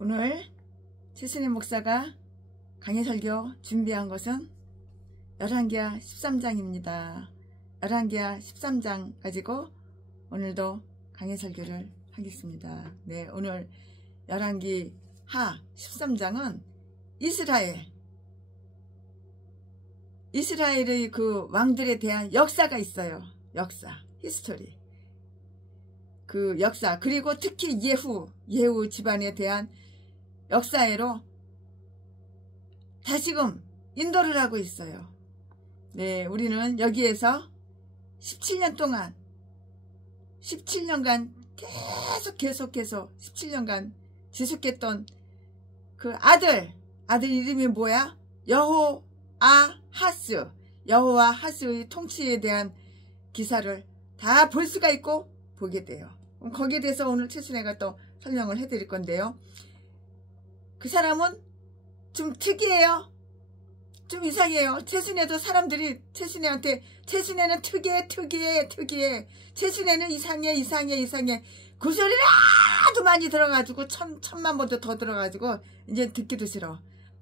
오늘 최순희 목사가 강해 설교 준비한 것은 열왕기하 13장입니다. 열왕기하 13장 가지고 오늘도 강해 설교를 하겠습니다. 네, 오늘 열왕기하 13장은 이스라엘의 그 왕들에 대한 역사가 있어요. 역사, 히스토리. 그 역사, 그리고 특히 예후 집안에 대한 역사회로 다시금 인도를 하고 있어요. 네, 우리는 여기에서 17년간 계속해서 17년간 지속했던 그 아들 이름이 뭐야? 여호아하스의 통치에 대한 기사를 다 볼 수가 있고 보게 돼요. 거기에 대해서 오늘 최순애가 또 설명을 해드릴 건데요. 그 사람은 좀 특이해요. 좀 이상해요. 최순애도 사람들이 최순애는 특이해. 최순애는 이상해. 그 소리를 아주 많이 들어가지고 천만 번도 더 들어가지고 이제 듣기도 싫어.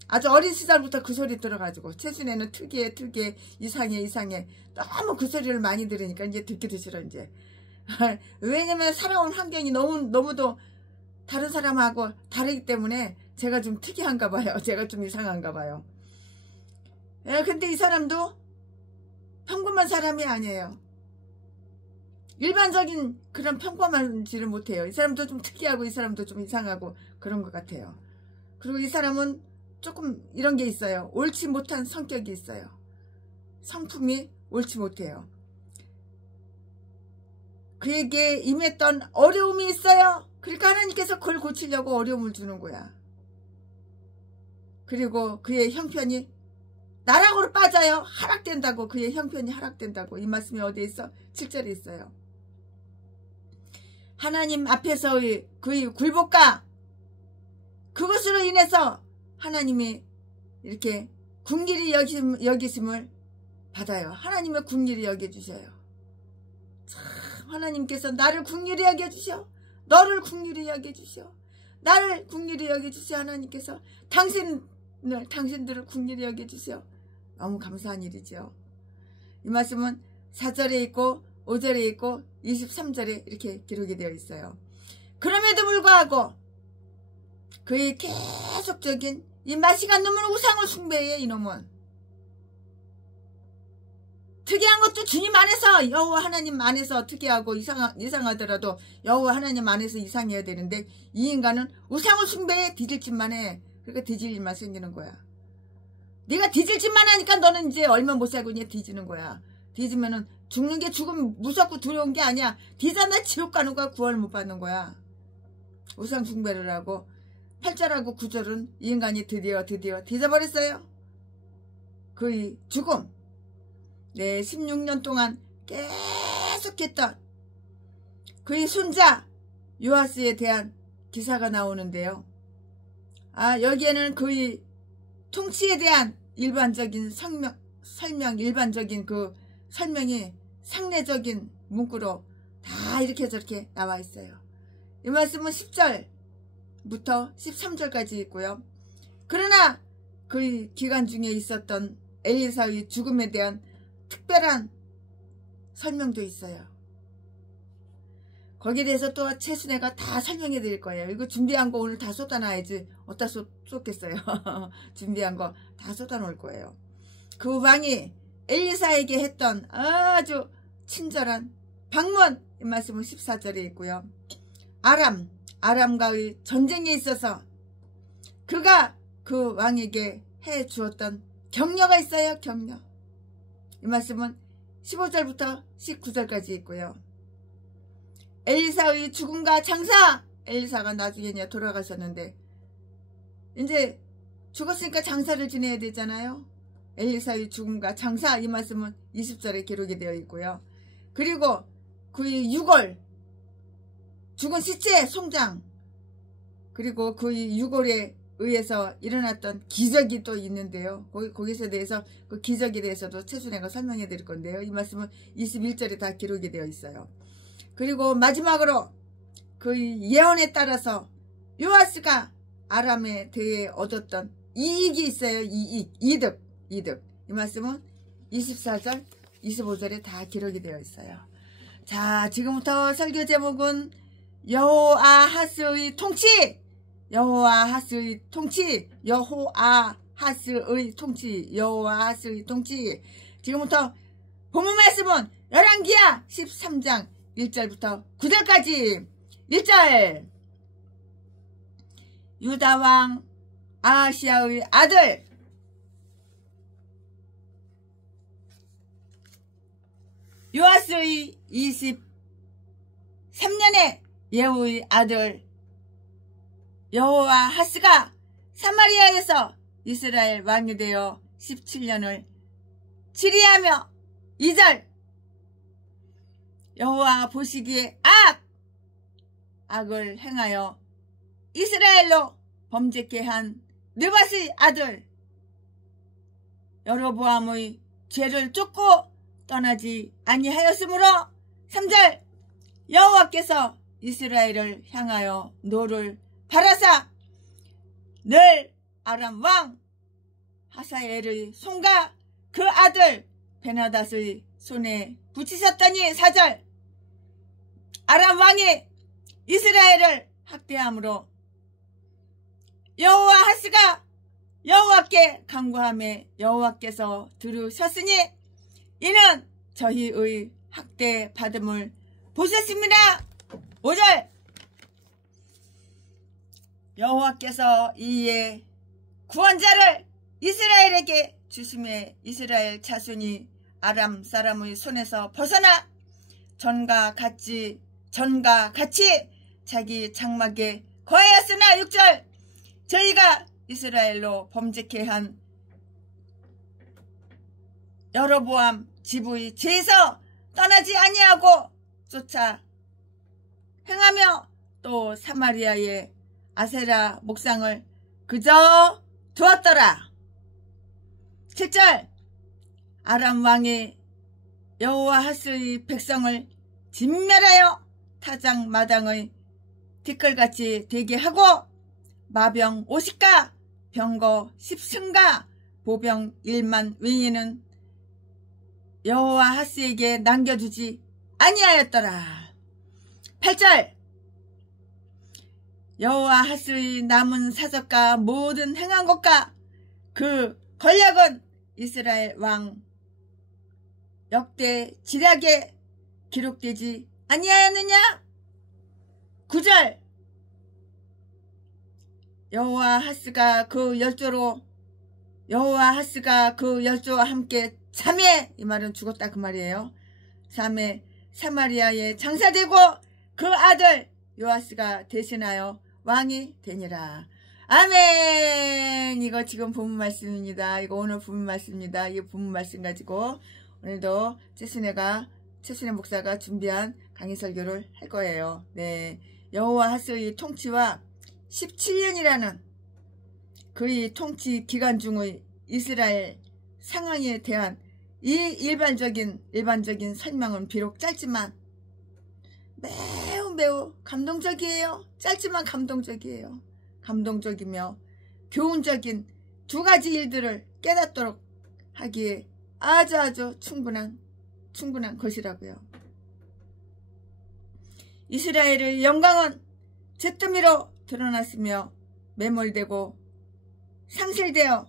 아주 어린 시절부터 그 소리 들어가지고 최순애는 특이해. 이상해. 너무 그 소리를 많이 들으니까 이제 듣기도 싫어 이제. 왜냐면 살아온 환경이 너무도 다른 사람하고 다르기 때문에 제가 좀 특이한가 봐요. 제가 좀 이상한가 봐요. 근데 이 사람도 평범한 사람이 아니에요. 일반적인 그런 평범한지를 못해요. 이 사람도 좀 특이하고 이 사람도 좀 이상하고 그런 것 같아요. 그리고 이 사람은 조금 이런 게 있어요. 옳지 못한 성격이 있어요. 성품이 옳지 못해요. 그에게 임했던 어려움이 있어요. 그러니까 하나님께서 그걸 고치려고 어려움을 주는 거야. 그리고 그의 형편이 나락으로 빠져요. 하락된다고. 그의 형편이 하락된다고. 이 말씀이 어디에 있어? 7절에 있어요. 하나님 앞에서의 그의 굴복과 그것으로 인해서 하나님이 이렇게 긍휼히 여기심을 받아요. 하나님의 긍휼히 여겨주셔요. 참, 하나님께서 나를 긍휼히 여겨주셔. 너를 긍휼히 여겨주셔. 나를 긍휼히 여겨주셔. 하나님께서 당신들을 긍휼히 여겨주셔. 너무 감사한 일이죠. 이 말씀은 4절에 있고 5절에 있고 23절에 이렇게 기록이 되어 있어요. 그럼에도 불구하고 그의 계속적인 이 마시간 놈은 우상을 숭배해. 이놈은 특이한 것도 주님 안에서 여호와 하나님 안에서 특이하고 이상하더라도 여호와 하나님 안에서 이상해야 되는데 이 인간은 우상을 숭배해. 뒤질짓만 해. 그러니까 뒤질 일만 생기는 거야. 네가 뒤질 짓만 하니까 너는 이제 얼마 못 살고 이제 뒤지는 거야. 뒤지면은 죽는 게 죽음 무섭고 두려운 게 아니야. 뒤져나 지옥 가는 거야. 구원을 못 받는 거야. 우상 숭배를 하고 8절하고 9절은 이 인간이 드디어 뒤져버렸어요. 그의 죽음. 네, 16년 동안 계속했던 그의 손자 요아스에 대한 기사가 나오는데요. 여기에는 그의 통치에 대한 일반적인 일반적인 그 설명이 상례적인 문구로 다 이렇게 저렇게 나와 있어요. 이 말씀은 10절부터 13절까지 있고요. 그러나 그 기간 중에 있었던 엘리사의 죽음에 대한 특별한 설명도 있어요. 거기에 대해서 또 최순애가 다 설명해 드릴 거예요. 이거 준비한 거 오늘 다 쏟아놔야지. 어디다 쏟겠어요. 준비한 거 다 쏟아놓을 거예요. 그 왕이 엘리사에게 했던 아주 친절한 방문. 이 말씀은 14절에 있고요. 아람과의 전쟁에 있어서 그가 그 왕에게 해 주었던 격려가 있어요. 격려. 이 말씀은 15절부터 19절까지 있고요. 엘리사의 죽음과 장사. 엘리사가 나중에 이제 돌아가셨는데 이제 죽었으니까 장사를 지내야 되잖아요. 엘리사의 죽음과 장사. 이 말씀은 20절에 기록이 되어 있고요. 그리고 그의 유골, 죽은 시체 송장, 그리고 그의 유골에 의해서 일어났던 기적이 또 있는데요. 거기서 대해서 그 기적에 대해서도 최순애가 설명해 드릴 건데요. 이 말씀은 21절에 다 기록이 되어 있어요. 그리고 마지막으로 그 예언에 따라서 요아스가 아람에 대해 얻었던 이익이 있어요. 이득. 이 말씀은 24절 25절에 다 기록이 되어 있어요. 자, 지금부터 설교 제목은 여호아하스의 통치, 여호아하스의 통치. 지금부터 본문 말씀은 열왕기하 13장 1절부터 9절까지. 1절, 유다왕 아하시야의 아들 요아스의 23년에 예후의 아들 여호아하스가 사마리아에서 이스라엘 왕이 되어 17년을 치리하며. 2절, 여호와 보시기에 악을 행하여 이스라엘로 범죄케 한 느밧의 아들 여로보암의 죄를 쫓고 떠나지 아니하였으므로. 3절, 여호와께서 이스라엘을 향하여 노를 바라사 늘 아람 왕 하사엘의 손과 그 아들 베나닷의 손에 붙이셨더니. 4절, 아람 왕이 이스라엘을 학대함으로 여호아하스가 여호와께 간구하매 여호와께서 들으셨으니 이는 저희의 학대 받음을 보셨습니다. 5절, 여호와께서 이에 구원자를 이스라엘에게 주심에 이스라엘 자손이 아람 사람의 손에서 벗어나 전과 같이 자기 장막에 거하였으나. 6절, 저희가 이스라엘로 범죄케 한 여로보암 집의 죄에서 떠나지 아니하고 쫓아 행하며 또 사마리아의 아세라 목상을 그저 두었더라. 7절, 아람 왕이 여호아하스의 백성을 진멸하여 타작 마당의 티끌같이 되게 하고 마병 50가 병거 10승가 보병 1만 윙이는 여호아하스에게 남겨두지 아니하였더라. 8절, 여호아하스의 남은 사적과 모든 행한 것과 그 권력은 이스라엘 왕 역대 지략에 기록되지 아니하였느냐. 9절, 여호아하스가 그 열조와 함께 잠에, 이 말은 죽었다 그 말이에요. 잠에 사마리아에 장사되고 그 아들 요아스가 대신하여 왕이 되니라. 아멘. 이거 지금 본문 말씀입니다. 이거 오늘 본문 말씀입니다. 이 본문 말씀 가지고 오늘도 최순혜 목사가 준비한 강의 설교를 할 거예요. 네, 여호아하스의 통치와 17년이라는 그의 통치 기간 중의 이스라엘 상황에 대한 이 일반적인 설명은 비록 짧지만 매우 감동적이에요. 짧지만 감동적이에요. 감동적이며 교훈적인 두 가지 일들을 깨닫도록 하기에 아주 충분한 것이라고요. 이스라엘의 영광은 잿더미로 드러났으며 매몰되고 상실되어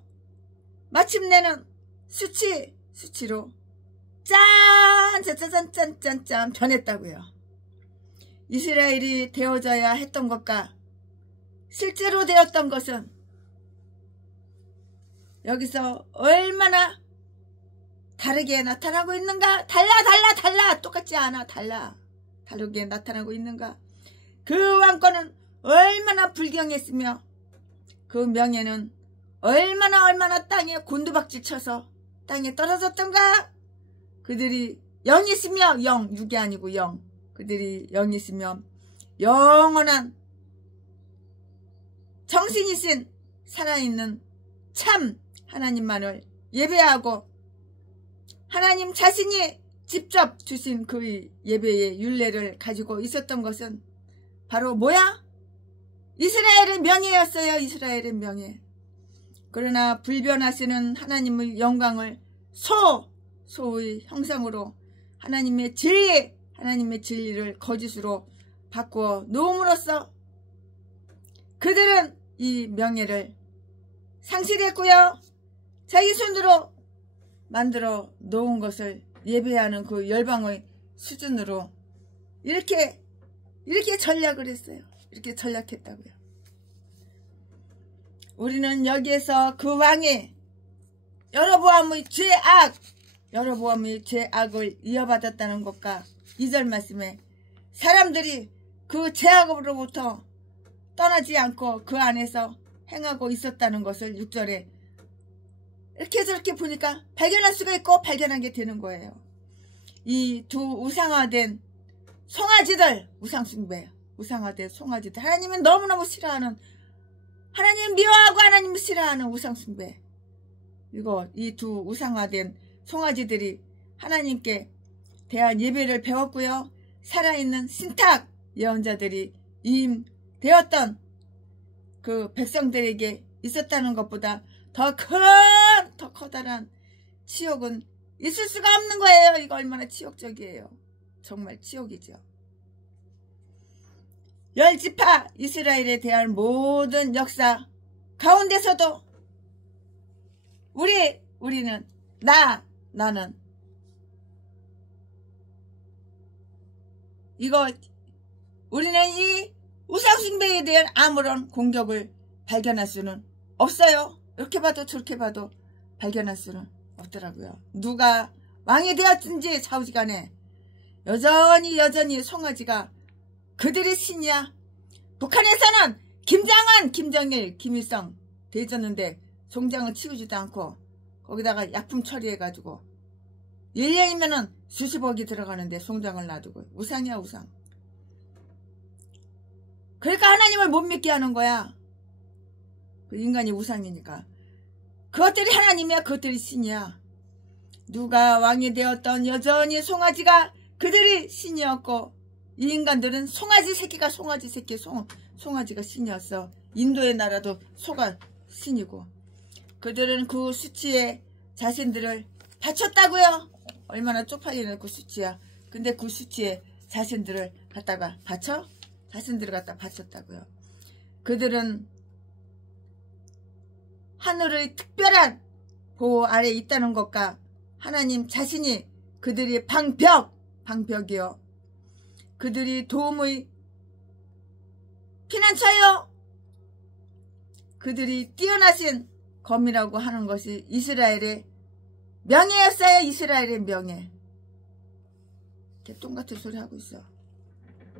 마침내는 수치로 짠 변했다고요. 이스라엘이 되어져야 했던 것과 실제로 되었던 것은 여기서 얼마나 다르게 나타나고 있는가? 달라. 똑같지 않아. 다르게 나타나고 있는가? 그 왕권은 얼마나 불경했으며 그 명예는 얼마나 땅에 곤두박질 쳐서 땅에 떨어졌던가? 그들이 영이 있으며 육이 아니고 영. 그들이 영이 있으며 영원한 정신이신 살아있는 참 하나님만을 예배하고 하나님 자신이 직접 주신 그의 예배의 율례를 가지고 있었던 것은 바로 뭐야? 이스라엘의 이스라엘의 명예였어요. 이스라엘의 명예. 그러나 불변하시는 하나님의 영광을 소의 형상으로 하나님의 진리를 거짓으로 바꾸어 놓음으로써 그들은 이 명예를 상실했고요. 자기 손으로 만들어 놓은 것을 예배하는 그 열방의 수준으로 이렇게 전략을 했어요. 이렇게 전략했다고요. 우리는 여기에서 그 왕의 여로보암의 죄악을 이어받았다는 것과 2절 말씀에 사람들이 그 죄악으로부터 떠나지 않고 그 안에서 행하고 있었다는 것을 6절에 이렇게 저렇게 보니까 발견할 수가 있고 발견하게 되는 거예요. 이 두 우상화된 송아지들, 우상화된 송아지들, 하나님은 너무너무 싫어하는, 하나님 미워하고 하나님이 싫어하는 우상숭배. 그리고 이 두 우상화된 송아지들이 하나님께 대한 예배를 배웠고요. 살아있는 신탁 예언자들이 임되었던 그 백성들에게 있었다는 것보다 더 커다란 치욕은 있을 수가 없는 거예요. 이거 얼마나 치욕적이에요. 정말 치욕이죠. 10지파 이스라엘에 대한 모든 역사 가운데서도 우리는 나는 우리는 이 우상숭배에 대한 아무런 공격을 발견할 수는 없어요. 이렇게 봐도 저렇게 봐도 발견할 수는 없더라고요. 누가 왕이 되었든지 좌우지간에 여전히 송아지가 그들의 신이야. 북한에서는 김장은, 김정일, 김일성 되졌는데 송장은 치우지도 않고 거기다가 약품 처리해가지고 1년이면은 수십억이 들어가는데 송장을 놔두고 우상이야 우상. 그러니까 하나님을 못 믿게 하는 거야. 인간이 우상이니까. 그것들이 하나님이야. 그것들이 신이야. 누가 왕이 되었던 여전히 송아지가 그들이 신이었고 이 인간들은 송아지 새끼가 송아지가 신이었어. 인도의 나라도 소가 신이고 그들은 그 수치에 자신들을 바쳤다고요. 얼마나 쪽팔리는 그 수치야. 근데 그 수치에 자신들을 갖다가 자신들을 갖다 바쳤다고요. 그들은 하늘의 특별한 보호 아래에 있다는 것과 하나님 자신이 그들이 방벽이요. 그들이 도움의 피난처요. 그들이 뛰어나신 검이라고 하는 것이 이스라엘의 명예였어요. 이스라엘의 명예. 개똥같은 소리 하고 있어.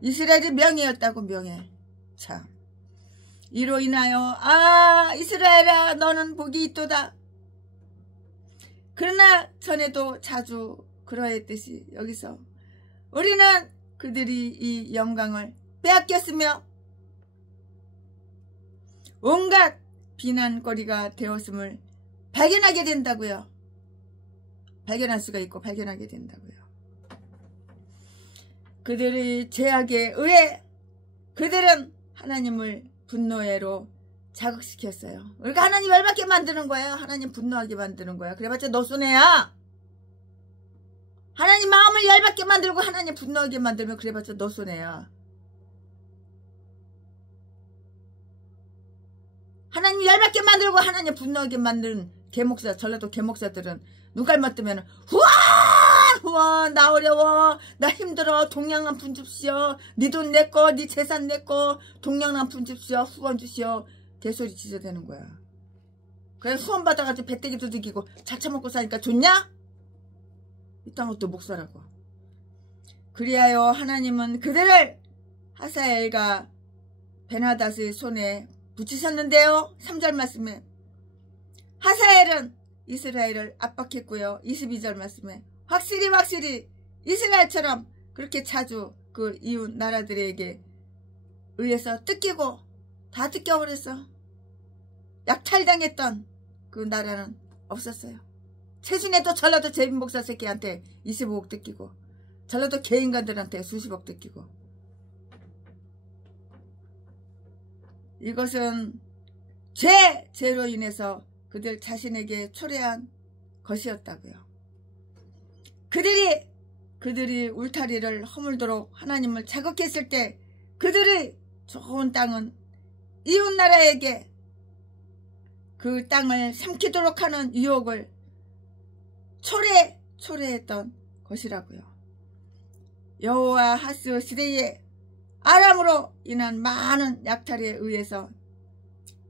이스라엘의 명예였다고 명예. 참. 이로 인하여 이스라엘아 너는 복이 있도다. 그러나 전에도 자주 그러했듯이 여기서 우리는 그들이 이 영광을 빼앗겼으며 온갖 비난거리가 되었음을 발견하게 된다고요. 발견할 수가 있고 발견하게 된다고요. 그들의 죄악에 의해 그들은 하나님을 분노해로 자극시켰어요. 그러니까 하나님 열받게 만드는 거예요. 하나님 분노하게 만드는 거야. 그래봤자 너 손해야. 하나님 마음을 열받게 만들고 하나님 분노하게 만들면 그래봤자 너 손해야. 하나님 열받게 만들고 하나님 분노하게 만드는 전라도 개목사들은 눈깔만 뜨면 후원 나 어려워 나 힘들어 동양 한 푼 줍시오. 네 돈 내꺼 네 재산 내꺼 동양 한 푼 줍시오. 후원 주시오. 개소리 지저대는 거야. 그래 후원 받아가지고 배때기 두들기고 자차 먹고 사니까 좋냐? 이딴 것도 목사라고. 그리하여 하나님은 그들을 하사엘과 베나닷의 손에 붙이셨는데요. 3절 말씀에 하사엘은 이스라엘을 압박했고요. 22절 말씀에 확실히 이스라엘처럼 그렇게 자주 그 이웃 나라들에게 의해서 뜯기고 다 뜯겨버렸어. 약탈당했던 그 나라는 없었어요. 최근에도 전라도 제빈 목사 새끼한테 25억 뜯기고 전라도 개인간들한테 수십억 뜯기고 이것은 죄로 인해서 그들 자신에게 초래한 것이었다고요. 그들이 울타리를 허물도록 하나님을 자극했을 때 그들의 좋은 땅은 이웃나라에게 그 땅을 삼키도록 하는 유혹을 초래했던 것이라고요. 여호와하스 시대에 아람으로 인한 많은 약탈에 의해서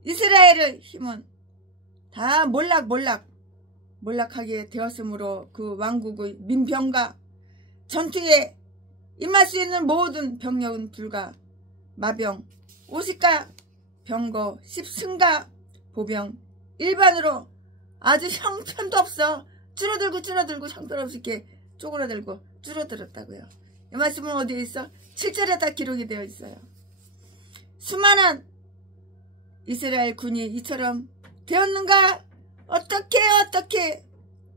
이스라엘의 힘은 다 몰락하게 되었으므로 그 왕국의 민병과 전투에 임할 수 있는 모든 병력은 불과 마병 50가 병거 10승가 보병 일반으로 아주 형편도 없어 줄어들고 형편없게 쪼그라들고 줄어들었다고요. 이 말씀은 어디에 있어? 7절에 다 기록이 되어 있어요. 수많은 이스라엘 군이 이처럼 되었는가? 어떻게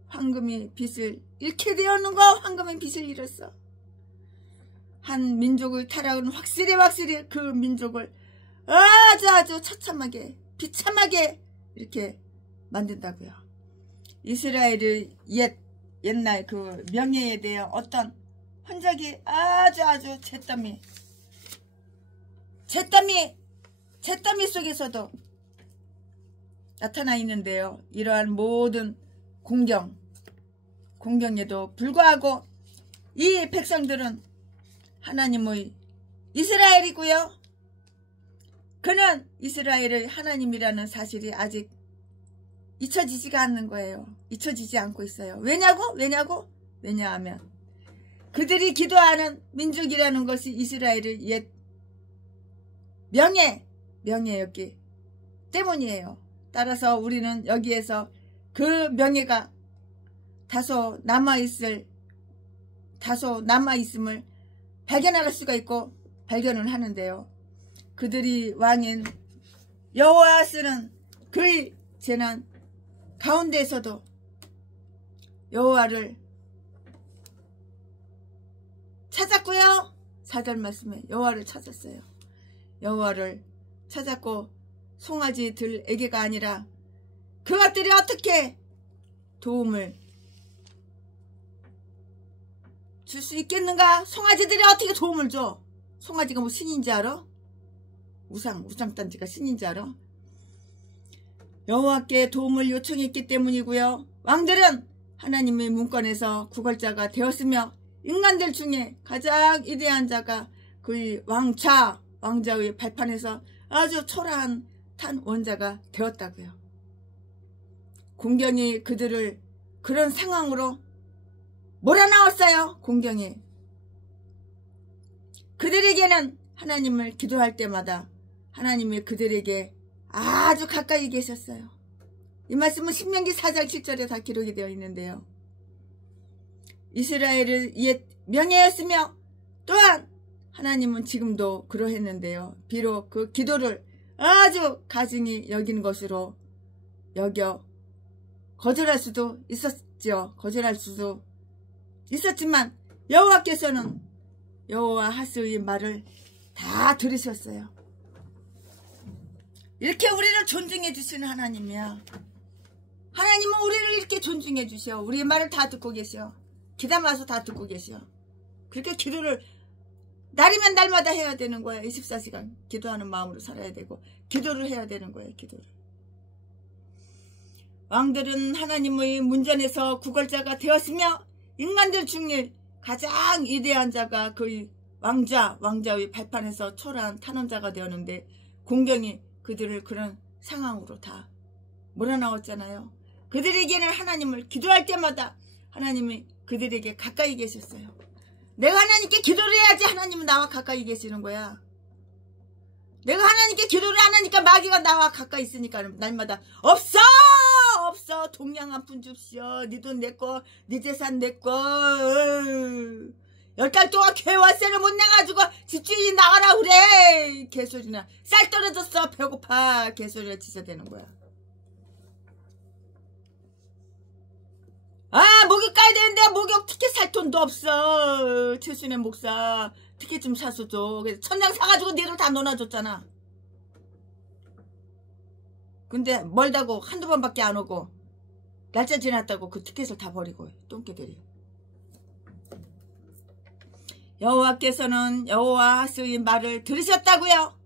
황금이 빛을 잃게 되었는가? 황금의 빛을 잃었어. 한 민족의 타락은 확실히 그 민족을 아주 처참하게 비참하게 이렇게 만든다고요. 이스라엘의 옛날 그 명예에 대한 어떤 흔적이 아주 잿더미 속에서도 나타나 있는데요. 이러한 모든 공경에도 불구하고 이 백성들은 하나님의 이스라엘이고요. 그는 이스라엘의 하나님이라는 사실이 아직 잊혀지지가 않는 거예요. 잊혀지지 않고 있어요. 왜냐하면 그들이 기도하는 민족이라는 것이 이스라엘의 옛 명예였기 때문이에요. 따라서 우리는 여기에서 그 명예가 다소 남아있음을 발견할 수가 있고 발견을 하는데요. 그들이 왕인 여호와스는 그의 재난 가운데에서도 여호와를 찾았고요. 4절 말씀에 여호와를 찾았어요. 여호와를 찾았고 송아지들에게가 아니라 그것들이 어떻게 도움을 줄 수 있겠는가? 송아지들이 어떻게 도움을 줘? 송아지가 뭐 신인지 알아? 우상단지가 신인지 알아? 여호와께 도움을 요청했기 때문이고요. 왕들은 하나님의 문권에서 구걸자가 되었으며 인간들 중에 가장 위대한 자가 그의 왕자의 발판에서 아주 초라한 탄 원자가 되었다고요. 공경이 그들을 그런 상황으로 몰아넣었어요. 공경이. 그들에게는 하나님을 기도할 때마다 하나님이 그들에게 아주 가까이 계셨어요. 이 말씀은 신명기 4장 7절에 다 기록이 되어 있는데요. 이스라엘의 옛 명예였으며 또한 하나님은 지금도 그러했는데요. 비록 그 기도를 아주 가증히 여긴 것으로 여겨 거절할 수도 있었죠. 거절할 수도 있었지만 여호와께서는 여호와하스의 말을 다 들으셨어요. 이렇게 우리를 존중해 주시는 하나님이야. 하나님은 우리를 이렇게 존중해 주셔. 우리의 말을 다 듣고 계셔. 기담아서 다 듣고 계셔. 그렇게 기도를 날이면 날마다 해야 되는 거야. 24시간 기도하는 마음으로 살아야 되고 기도를 해야 되는 거예요. 기도를. 왕들은 하나님의 문전에서 구걸자가 되었으며 인간들 중에 가장 위대한 자가 그의 왕자의 발판에서 초라한 탄원자가 되었는데 공경이 그들을 그런 상황으로 다 몰아넣었잖아요. 그들에게는 하나님을 기도할 때마다 하나님이 그들에게 가까이 계셨어요. 내가 하나님께 기도를 해야지 하나님은 나와 가까이 계시는 거야. 내가 하나님께 기도를 안 하니까 마귀가 나와 가까이 있으니까 날마다 없어 동양 한 푼 줍시오. 네 돈 내꺼 네 재산 내꺼 10달 동안 개월세를 못 내가지고 집주인이 나가라 그래. 개소리나. 쌀 떨어졌어 배고파. 개소리를 지저대는 거야. 목욕 가야 되는데 목욕 티켓 살 돈도 없어. 최순애 목사 티켓 좀 사서 줘. 그래서 천장 사가지고 네 돈 다 넣어놔줬잖아. 근데 멀다고 한두 번밖에 안 오고 날짜 지났다고 그 티켓을 다 버리고 똥개들이. 여호와께서는 여호와하스의 말을 들으셨다고요.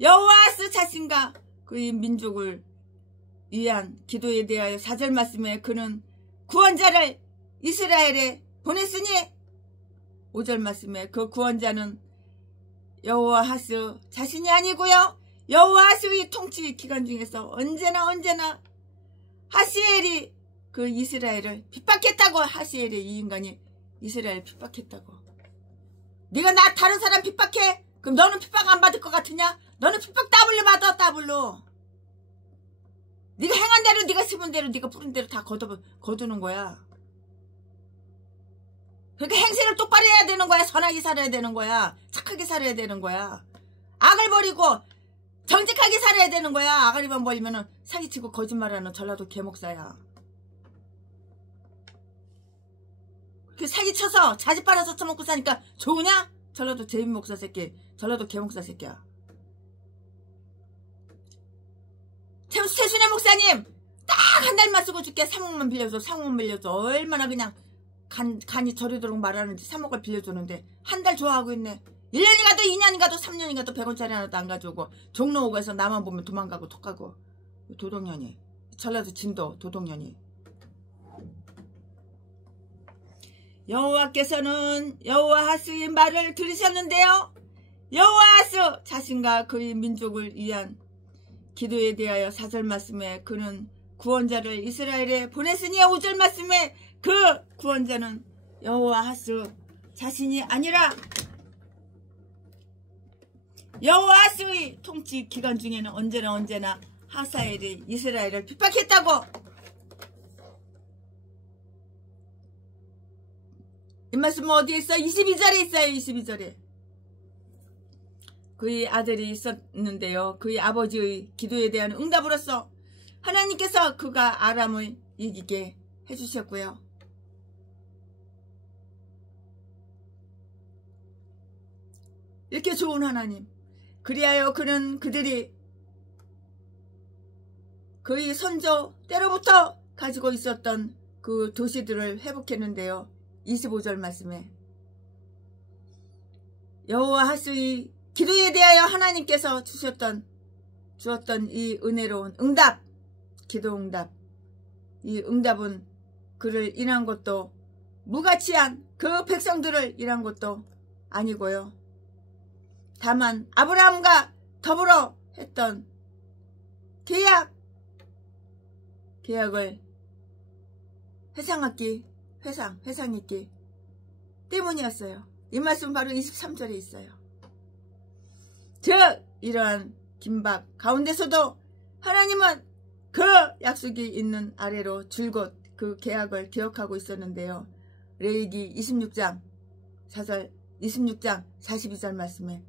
여호와하스 자신과 그의 민족을 위한 기도에 대하여 4절 말씀에 그는 구원자를 이스라엘에 보냈으니 5절 말씀에 그 구원자는 여호와하스 자신이 아니고요. 여호와하스의 통치 기간 중에서 언제나 하시엘이 그 이스라엘을 핍박했다고. 하시엘이 이 인간이 이스라엘을 핍박했다고. 네가 나 다른 사람 핍박해? 그럼 너는 핍박 안 받을 것 같으냐? 너는 핍박 더블로 받아. 더블로. 네가 행한 대로 네가 심은 대로 네가 뿌린 대로 다 거두는 거야. 그러니까 행세를 똑바로 해야 되는 거야. 선하게 살아야 되는 거야. 착하게 살아야 되는 거야. 악을 버리고 정직하게 살아야 되는 거야. 아가리만 벌리면은 사기치고 거짓말하는 전라도 개목사야. 그 사기쳐서 자지 빨아서 처먹고 사니까 좋으냐? 전라도 제임목사 새끼. 전라도 개목사 새끼야. 최순애 목사님 딱 한 달만 쓰고 줄게. 3억만 빌려줘. 3억만 빌려줘. 얼마나 그냥 간이 저리도록 말하는지 3억을 빌려주는데 한 달 좋아하고 있네. 1년이 가도 2년이 가도 3년이 가도 100원짜리 하나도 안 가져오고 종로 오고에서 나만 보면 도망가고 톡가고. 도둑년이. 전라도 진도 도둑년이. 여호와께서는 여호와하스의 말을 들으셨는데요. 여호와하스 자신과 그의 민족을 위한 기도에 대하여 4절 말씀에 그는 구원자를 이스라엘에 보냈으니 5절 말씀에 그 구원자는 여호와하스 자신이 아니라 여호와하스의 통치 기간 중에는 언제나 하사엘이 이스라엘을 핍박했다고. 이 말씀은 어디에 있어? 22절에 있어요. 22절에. 그의 아들이 있었는데요. 그의 아버지의 기도에 대한 응답으로서 하나님께서 그가 아람을 이기게 해주셨고요. 이렇게 좋은 하나님. 그리하여 그는 그들이 그의 선조 때로부터 가지고 있었던 그 도시들을 회복했는데요. 25절 말씀에 여호와하스의 기도에 대하여 하나님께서 주었던 이 은혜로운 응답, 기도 응답. 이 응답은 그를 인한 것도 무가치한 그 백성들을 인한 것도 아니고요. 다만 아브라함과 더불어 했던 계약을 회상했기 때문이었어요. 이 말씀 바로 23절에 있어요. 즉 이러한 긴박 가운데서도 하나님은 그 약속이 있는 아래로 줄곧 그 계약을 기억하고 있었는데요. 레위기 26장 4절 26장 42절 말씀에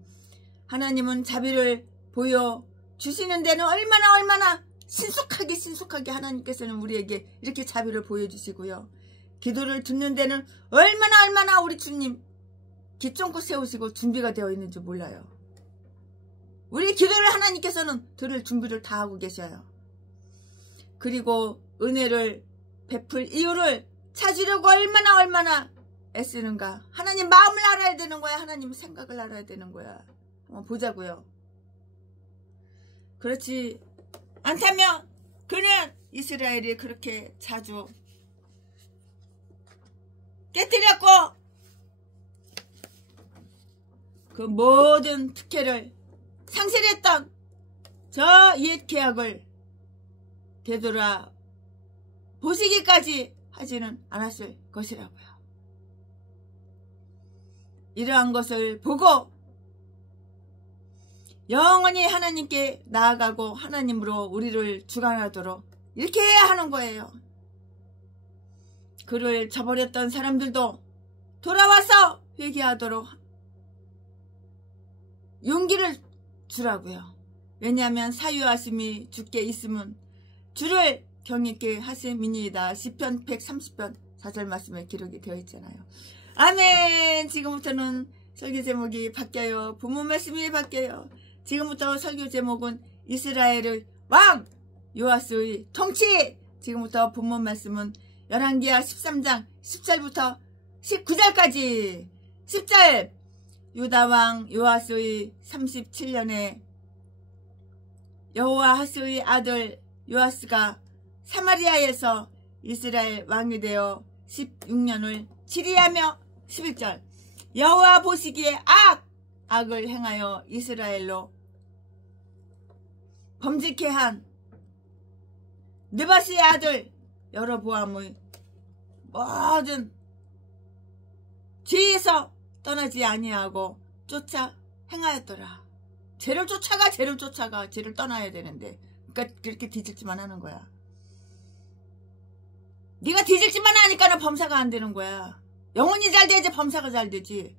하나님은 자비를 보여주시는 데는 얼마나 신속하게 하나님께서는 우리에게 이렇게 자비를 보여주시고요. 기도를 듣는 데는 얼마나 우리 주님 기쫑고 세우시고 준비가 되어 있는지 몰라요. 우리 기도를 하나님께서는 들을 준비를 다 하고 계셔요. 그리고 은혜를 베풀 이유를 찾으려고 얼마나 애쓰는가. 하나님 마음을 알아야 되는 거야. 하나님 생각을 알아야 되는 거야. 한번 보자고요. 그렇지 않다면 그는 이스라엘이 그렇게 자주 깨뜨렸고 그 모든 특혜를 상실했던 저 옛 계약을 되돌아 보시기까지 하지는 않았을 것이라고요. 이러한 것을 보고 영원히 하나님께 나아가고 하나님으로 우리를 주관하도록 이렇게 해야 하는 거예요. 그를 저버렸던 사람들도 돌아와서 회개하도록 용기를 주라고요. 왜냐하면 사유하심이 주께 있으면 주를 경외케 하심이니이다. 시편 130편 4절 말씀에 기록이 되어 있잖아요. 아멘. 지금부터는 설교 제목이 바뀌어요. 부모 말씀이 바뀌어요. 지금부터 설교 제목은 이스라엘의 왕 요아스의 통치. 지금부터 본문 말씀은 열왕기하 13장 10절부터 19절까지. 10절. 유다왕 요아스의 37년에 여호아하스의 아들 요아스가 사마리아에서 이스라엘 왕이 되어 16년을 치리하며. 11절. 여호와 보시기에 악을 행하여 이스라엘로 범죄케 한 느바스의 아들 여로보암의 모든 죄에서 떠나지 아니하고 쫓아 행하였더라. 죄를 쫓아가 죄를 떠나야 되는데, 그러니까 그렇게 뒤질지만 하는 거야. 네가 뒤질지만 하니까는 범사가 안 되는 거야. 영혼이 잘 돼야지 범사가 잘 되지.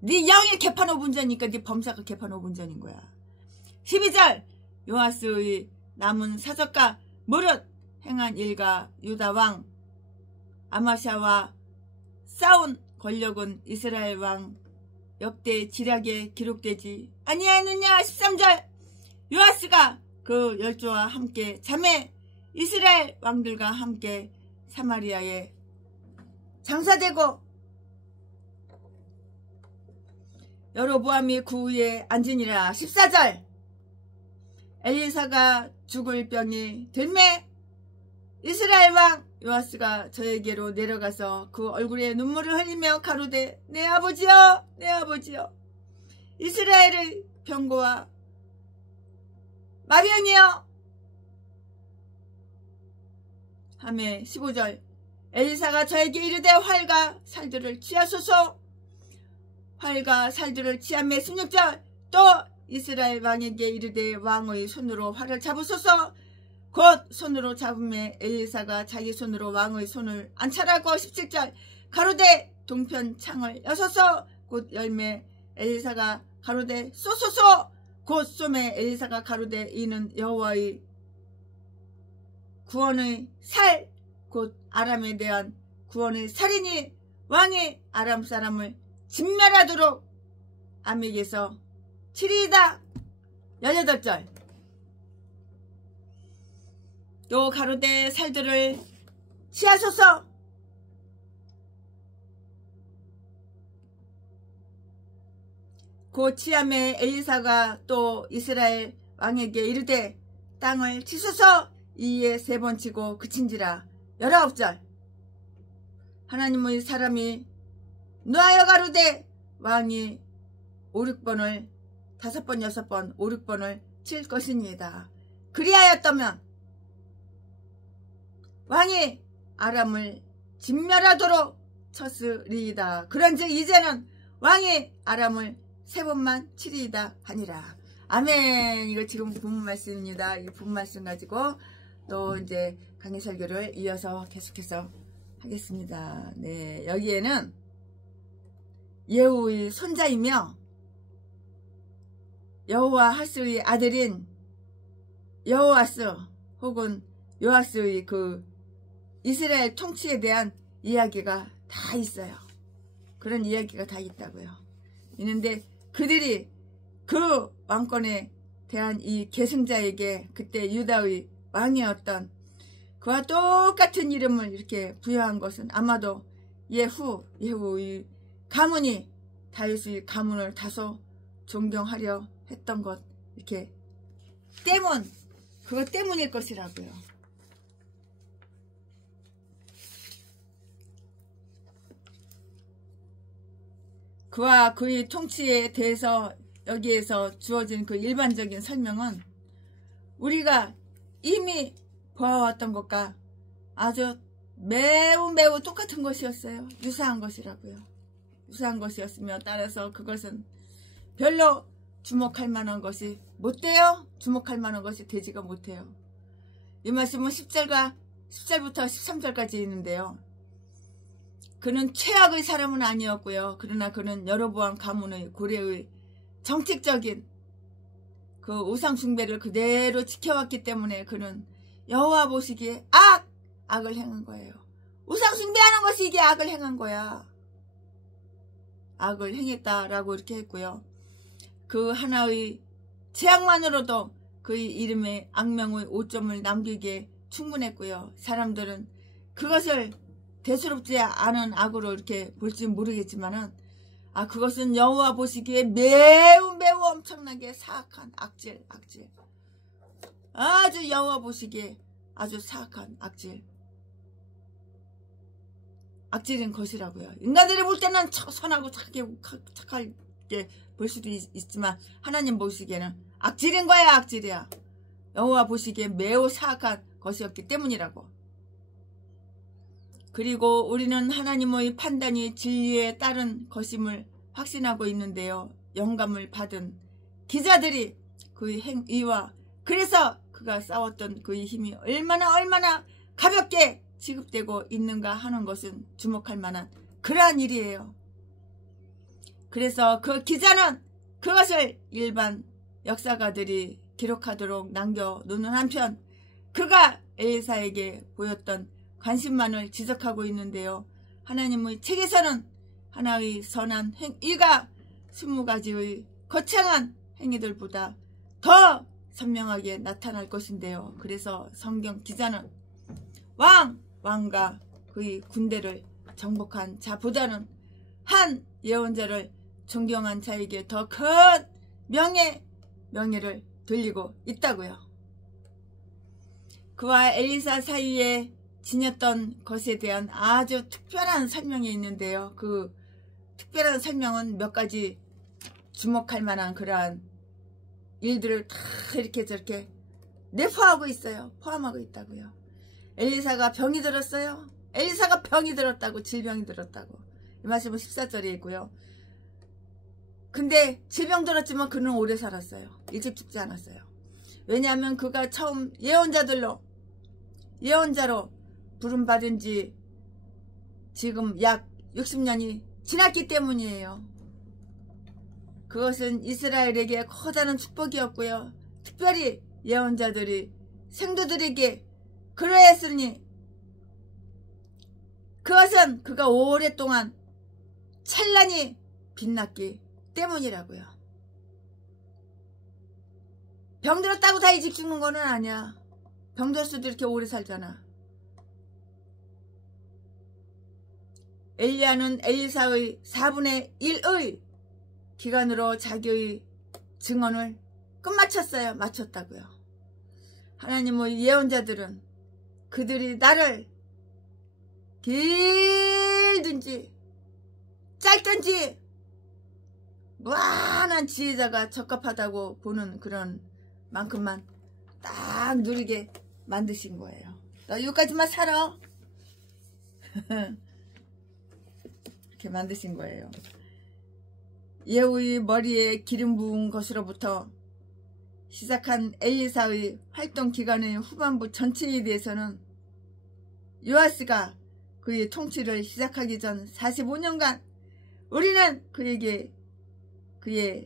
네 영이 개판 5분전이니까 네 범사가 개판 5분전인 거야. 12절. 요아스의 남은 사적과 무릇 행한 일과 유다왕 아마샤와 싸운 권력은 이스라엘 왕 역대 지략에 기록되지 아니하느냐. 13절. 요아스가 그 열조와 함께 자매 이스라엘 왕들과 함께 사마리아에 장사되고 여로보암이 그 위에 앉으니라. 14절. 엘리사가 죽을 병이 들매 이스라엘 왕 요아스가 저에게로 내려가서 그 얼굴에 눈물을 흘리며 가로되 내 아버지여 내 아버지여 이스라엘의 병고와 마병이여 하매. 15절. 엘리사가 저에게 이르되 활과 살들을 취하소서. 활과 살들을 취하매. 16절. 또 이스라엘 왕에게 이르되 왕의 손으로 활을 잡으소서. 곧 손으로 잡음에 엘리사가 자기 손으로 왕의 손을 안찰하고. 17절. 가로되 동편 창을 여소서. 곧 열매 엘리사가 가로되 쏘소서. 곧 쏘매 엘리사가 가로되 이는 여호와의 구원의 살 곧 아람에 대한 구원의 살이니 왕이 아람 사람을 진멸하도록 아믹에서 치리이다. 18절. 또 가로되 살들을 취하소서. 그 취함에 엘리사가 또 이스라엘 왕에게 이르되 땅을 치소서. 이에 3번 치고 그친지라. 19절. 하나님의 사람이 노하여 가로되 왕이 5, 6번을 5번 6번 5, 6번을 칠 것이니이다. 그리하였다면 왕이 아람을 진멸하도록 쳤으리이다. 그런즉 이제는 왕이 아람을 3번만 치리이다 하니라. 아멘. 이거 지금 본문 말씀입니다. 이 본문 말씀 가지고 또 이제 강의 설교를 이어서 계속해서 하겠습니다. 네, 여기에는 예후의 손자이며 여호아하스의 아들인 여호아스 혹은 요아스의 그 이스라엘 통치에 대한 이야기가 다 있어요. 그런 이야기가 다 있다고요. 있는데 그들이 그 왕권에 대한 이 계승자에게 그때 유다의 왕이었던 그와 똑같은 이름을 이렇게 부여한 것은 아마도 예후의 가문이 다윗의 가문을 다소 존경하려 했던 것 이렇게 그것 때문일 것이라고요. 그와 그의 통치에 대해서 여기에서 주어진 그 일반적인 설명은 우리가 이미 보아왔던 것과 아주 매우 똑같은 것이었어요. 유사한 것이라고요. 유사한 것이었으며 따라서 그것은 별로 주목할 만한 것이 못돼요. 주목할 만한 것이 되지가 못해요. 이 말씀은 10절부터 13절까지 있는데요. 그는 최악의 사람은 아니었고요. 그러나 그는 여로보암 가문의 고래의 정책적인 그 우상 숭배를 그대로 지켜왔기 때문에 그는 여호와 보시기에 악을 행한 거예요. 우상 숭배하는 것이 이게 악을 행한 거야. 악을 행했다라고 이렇게 했고요. 그 하나의 죄악만으로도 그의 이름에 악명의 오점을 남기기에 충분했고요. 사람들은 그것을 대수롭지 않은 악으로 이렇게 볼지 모르겠지만은 그것은 여호와 보시기에 매우 엄청나게 사악한 악질. 아주 여호와 보시기에 아주 사악한 악질인 것이라고요. 인간들이 볼 때는 선하고 착하게 볼 수도 있지만 하나님 보시기에는 악질인 거야. 악질이야. 여호와 보시기에 매우 사악한 것이었기 때문이라고. 그리고 우리는 하나님의 판단이 진리에 따른 것임을 확신하고 있는데요. 영감을 받은 기자들이 그의 행위와 그래서 그가 싸웠던 그의 힘이 얼마나 가볍게 지급되고 있는가 하는 것은 주목할 만한 그러한 일이에요. 그래서 그 기자는 그것을 일반 역사가들이 기록하도록 남겨놓는 한편 그가 엘리사에게 보였던 관심만을 지적하고 있는데요. 하나님의 책에서는 하나의 선한 행위가 20가지의 거창한 행위들보다 더 선명하게 나타날 것인데요. 그래서 성경 기자는 왕과 그의 군대를 정복한 자보다는 한 예언자를 존경한 자에게 더 큰 명예를 돌리고 있다고요. 그와 엘리사 사이에 지녔던 것에 대한 아주 특별한 설명이 있는데요. 그 특별한 설명은 몇 가지 주목할 만한 그러한 일들을 다 이렇게 저렇게 내포하고 있어요. 포함하고 있다고요. 엘리사가 병이 들었어요. 엘리사가 병이 들었다고, 질병이 들었다고. 이 말씀은 14절에 있고요. 근데 질병 들었지만 그는 오래 살았어요. 일찍 죽지 않았어요. 왜냐하면 그가 처음 예언자로 부름받은 지 지금 약 60년이 지났기 때문이에요. 그것은 이스라엘에게 커다란 축복이었고요. 특별히 예언자들이 생도들에게 그러했으니 그것은 그가 오랫동안 찬란히 빛났기 때문이라고요. 병들었다고 다 일찍 죽는 거는 아니야. 병들었어도 이렇게 오래 살잖아. 엘리야는 엘리사의 4분의 1의 기간으로 자기의 증언을 끝마쳤어요. 마쳤다고요. 하나님의 예언자들은 그들이 나를 길든지 짧든지 무한한 지혜자가 적합하다고 보는 그런 만큼만 딱 누리게 만드신 거예요. 너 여기까지만 살아. 이렇게 만드신 거예요. 예후의 머리에 기름 부은 것으로부터 시작한 엘리사의 활동 기간의 후반부 전체에 대해서는 요아스가 그의 통치를 시작하기 전 45년간 우리는 그의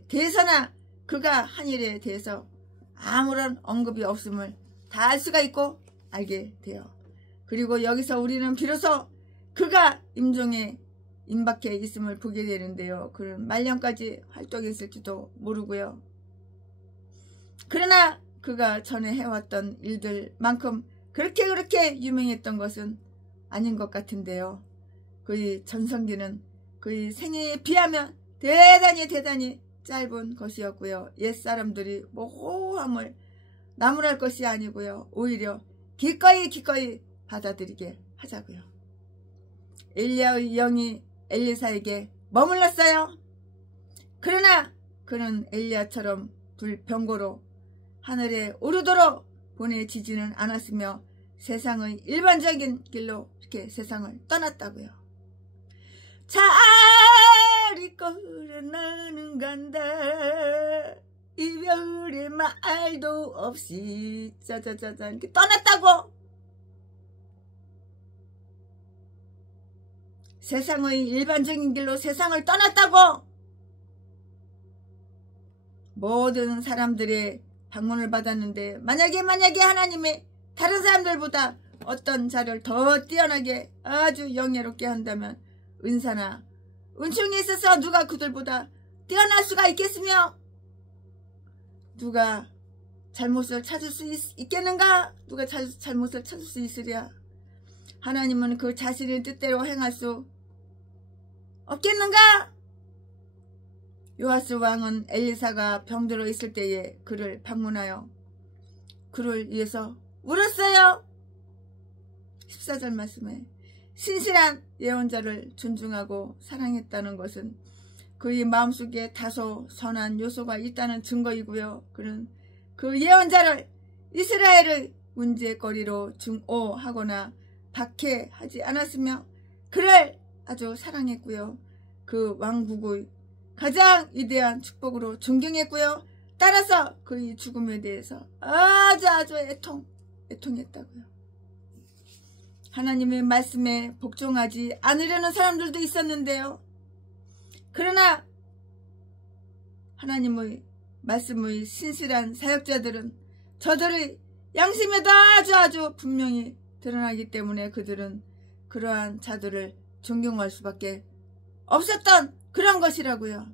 대해서나 그가 한 일에 대해서 아무런 언급이 없음을 다 알 수가 있고 알게 돼요. 그리고 여기서 우리는 비로소 그가 임종에 임박해 있음을 보게 되는데요. 그런 말년까지 활동했을지도 모르고요. 그러나 그가 전에 해왔던 일들만큼 그렇게 유명했던 것은 아닌 것 같은데요. 그의 전성기는 그의 생애에 비하면 대단히 짧은 것이었고요. 옛사람들이 모호함을 나무랄 것이 아니고요. 오히려 기꺼이 받아들이게 하자고요. 엘리야의 영이 엘리사에게 머물렀어요. 그러나 그는 엘리야처럼 불병거로 하늘에 오르도록 보내지지는 않았으며 세상의 일반적인 길로 이렇게 세상을 떠났다고요. 잘 이끌어 나는 간다. 이별의 말도 없이 짜자자자 이렇게 떠났다고. 세상의 일반적인 길로 세상을 떠났다고. 모든 사람들의 방문을 받았는데 만약에 하나님의 다른 사람들보다 어떤 자를 더 뛰어나게 아주 영예롭게 한다면 은사나 은총에 있어서 누가 그들보다 뛰어날 수가 있겠으며 누가 잘못을 찾을 수 있겠는가? 누가 잘못을 찾을 수 있으랴? 하나님은 그 자신의 뜻대로 행할 수 없겠는가? 요아스 왕은 엘리사가 병들어 있을 때에 그를 방문하여 그를 위해서 울었어요. 14절 말씀에 신실한 예언자를 존중하고 사랑했다는 것은 그의 마음속에 다소 선한 요소가 있다는 증거이고요. 그는 그 예언자를 이스라엘의 문제거리로 증오하거나 박해하지 않았으며 그를 아주 사랑했고요. 그 왕국의 가장 위대한 축복으로 존경했고요. 따라서 그의 죽음에 대해서 아주 애통했다고요. 하나님의 말씀에 복종하지 않으려는 사람들도 있었는데요. 그러나 하나님의 말씀의 신실한 사역자들은 저들의 양심에도 아주 분명히 드러나기 때문에 그들은 그러한 자들을 존경할 수밖에 없었던 그런 것이라고요.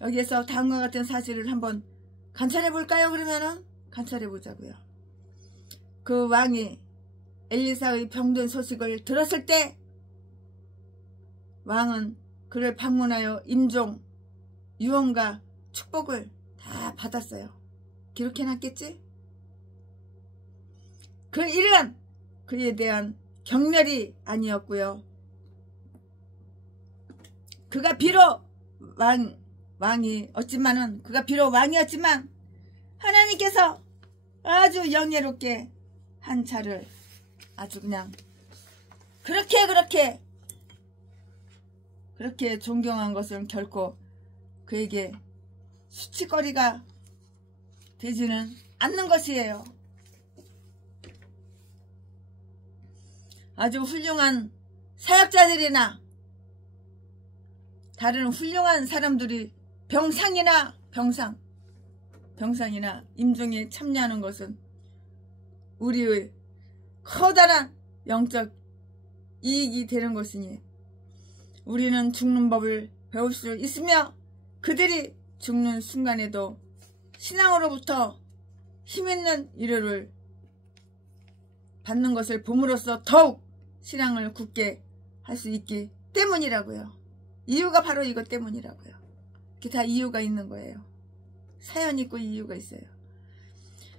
여기에서 다음과 같은 사실을 한번 관찰해 볼까요? 그러면은 관찰해 보자고요. 그 왕이 엘리사의 병든 소식을 들었을 때 왕은 그를 방문하여 임종, 유언과 축복을 다 받았어요. 기록해놨겠지? 그 일은 그에 대한 경멸이 아니었고요. 그가 비록 왕이었지만 하나님께서 아주 영예롭게 한 자를 아주 그냥 그렇게 존경한 것은 결코 그에게 수치거리가 되지는 않는 것이에요. 아주 훌륭한 사역자들이나 다른 훌륭한 사람들이 병상이나 임종에 참여하는 것은 우리의 커다란 영적 이익이 되는 것이니 우리는 죽는 법을 배울 수 있으며 그들이 죽는 순간에도 신앙으로부터 힘있는 위로를 받는 것을 봄으로써 더욱 신앙을 굳게 할 수 있기 때문이라고요. 이유가 바로 이것 때문이라고요. 이게 다 이유가 있는 거예요. 사연이 있고 이유가 있어요.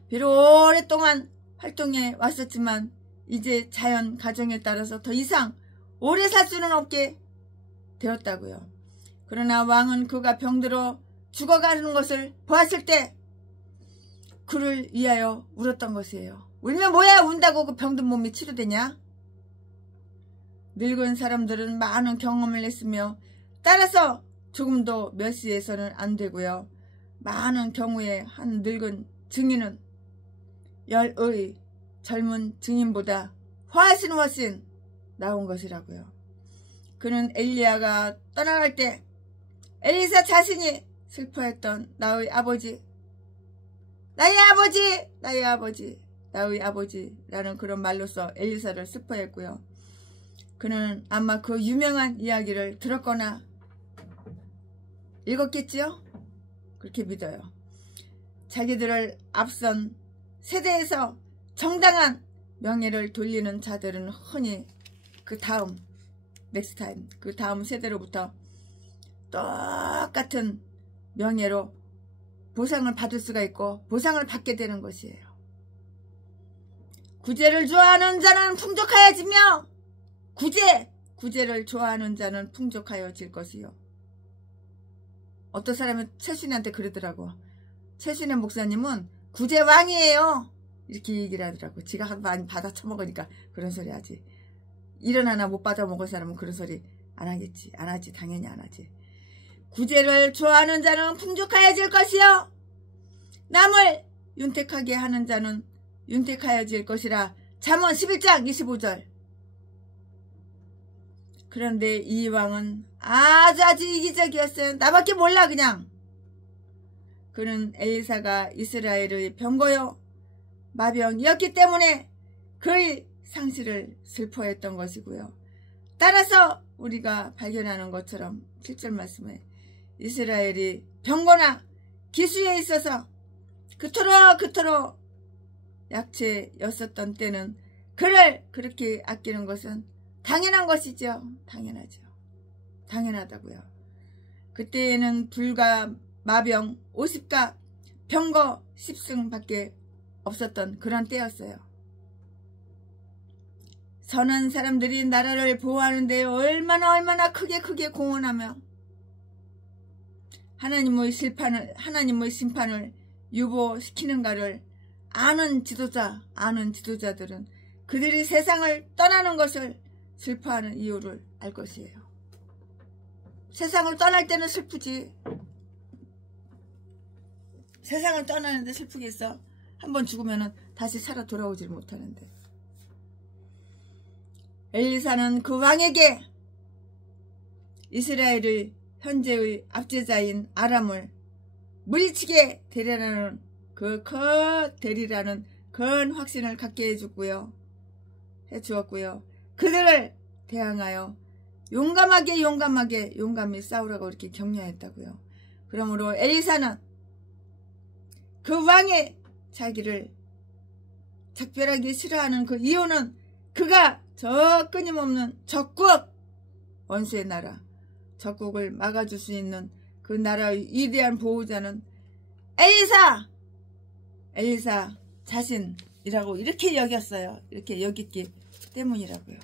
비록 오랫동안 활동해 왔었지만 이제 자연 가정에 따라서 더 이상 오래 살 수는 없게 되었다고요. 그러나 왕은 그가 병들어 죽어가는 것을 보았을 때 그를 위하여 울었던 것이에요. 울면 뭐야? 운다고 그 병든 몸이 치료되냐? 늙은 사람들은 많은 경험을 했으며 따라서 조금도 멸시해서는 안 되고요. 많은 경우에 한 늙은 증인은 열의 젊은 증인보다 훨씬 나온 것이라고요. 그는 엘리야가 떠나갈 때 엘리사 자신이 슬퍼했던 나의 아버지라는 그런 말로써 엘리사를 슬퍼했고요. 그는 아마 그 유명한 이야기를 들었거나 읽었겠지요? 그렇게 믿어요. 자기들을 앞선 세대에서 정당한 명예를 돌리는 자들은 흔히 그 다음 세대로부터 똑같은 명예로 보상을 받을 수가 있고 보상을 받게 되는 것이에요. 구제를 좋아하는 자는 풍족하여지며 구제를 좋아하는 자는 풍족하여질 것이요. 어떤 사람은 최신한테 그러더라고. 최신의 목사님은 구제왕이에요. 이렇게 얘기를 하더라고. 지가 많이 받아 처먹으니까 그런 소리 하지. 일은 하나 못 받아 먹을 사람은 그런 소리 안 하겠지. 안 하지. 당연히 안 하지. 구제를 좋아하는 자는 풍족하여질 것이요. 남을 윤택하게 하는 자는 윤택하여질 것이라. 잠언 11장 25절. 그런데 이 왕은 아주 이기적이었어요. 나밖에 몰라 그냥. 그는 엘리사가 이스라엘의 병거요 마병이었기 때문에 그의 상실을 슬퍼했던 것이고요. 따라서 우리가 발견하는 것처럼 7절 말씀에 이스라엘이 병거나 기수에 있어서 그토록 약체였었던 때는 그를 그렇게 아끼는 것은 당연한 것이죠. 당연하다고요. 그때에는 불과 마병 50가 병거 10승밖에 없었던 그런 때였어요. 선한 사람들이 나라를 보호하는데 얼마나 크게 공헌하며 하나님의 심판을 유보시키는가를 아는 지도자들은 그들이 세상을 떠나는 것을 슬퍼하는 이유를 알 것이에요. 세상을 떠날 때는 슬프지. 세상을 떠나는데 슬프겠어? 한번 죽으면 다시 살아 돌아오질 못하는데. 엘리사는 그 왕에게 이스라엘의 현재의 압제자인 아람을 물리치게 되리라는 그런 확신을 갖게 해주었고요. 그들을 대항하여 용감히 싸우라고 이렇게 격려했다고요. 그러므로 엘리사는 그 왕의 자기를 작별하기 싫어하는 그 이유는 그가 저 끊임없는 적국, 원수의 나라, 적국을 막아줄 수 있는 그 나라의 위대한 보호자는 엘리사 자신이라고 이렇게 여겼어요. 이렇게 여겼기 때문이라고요.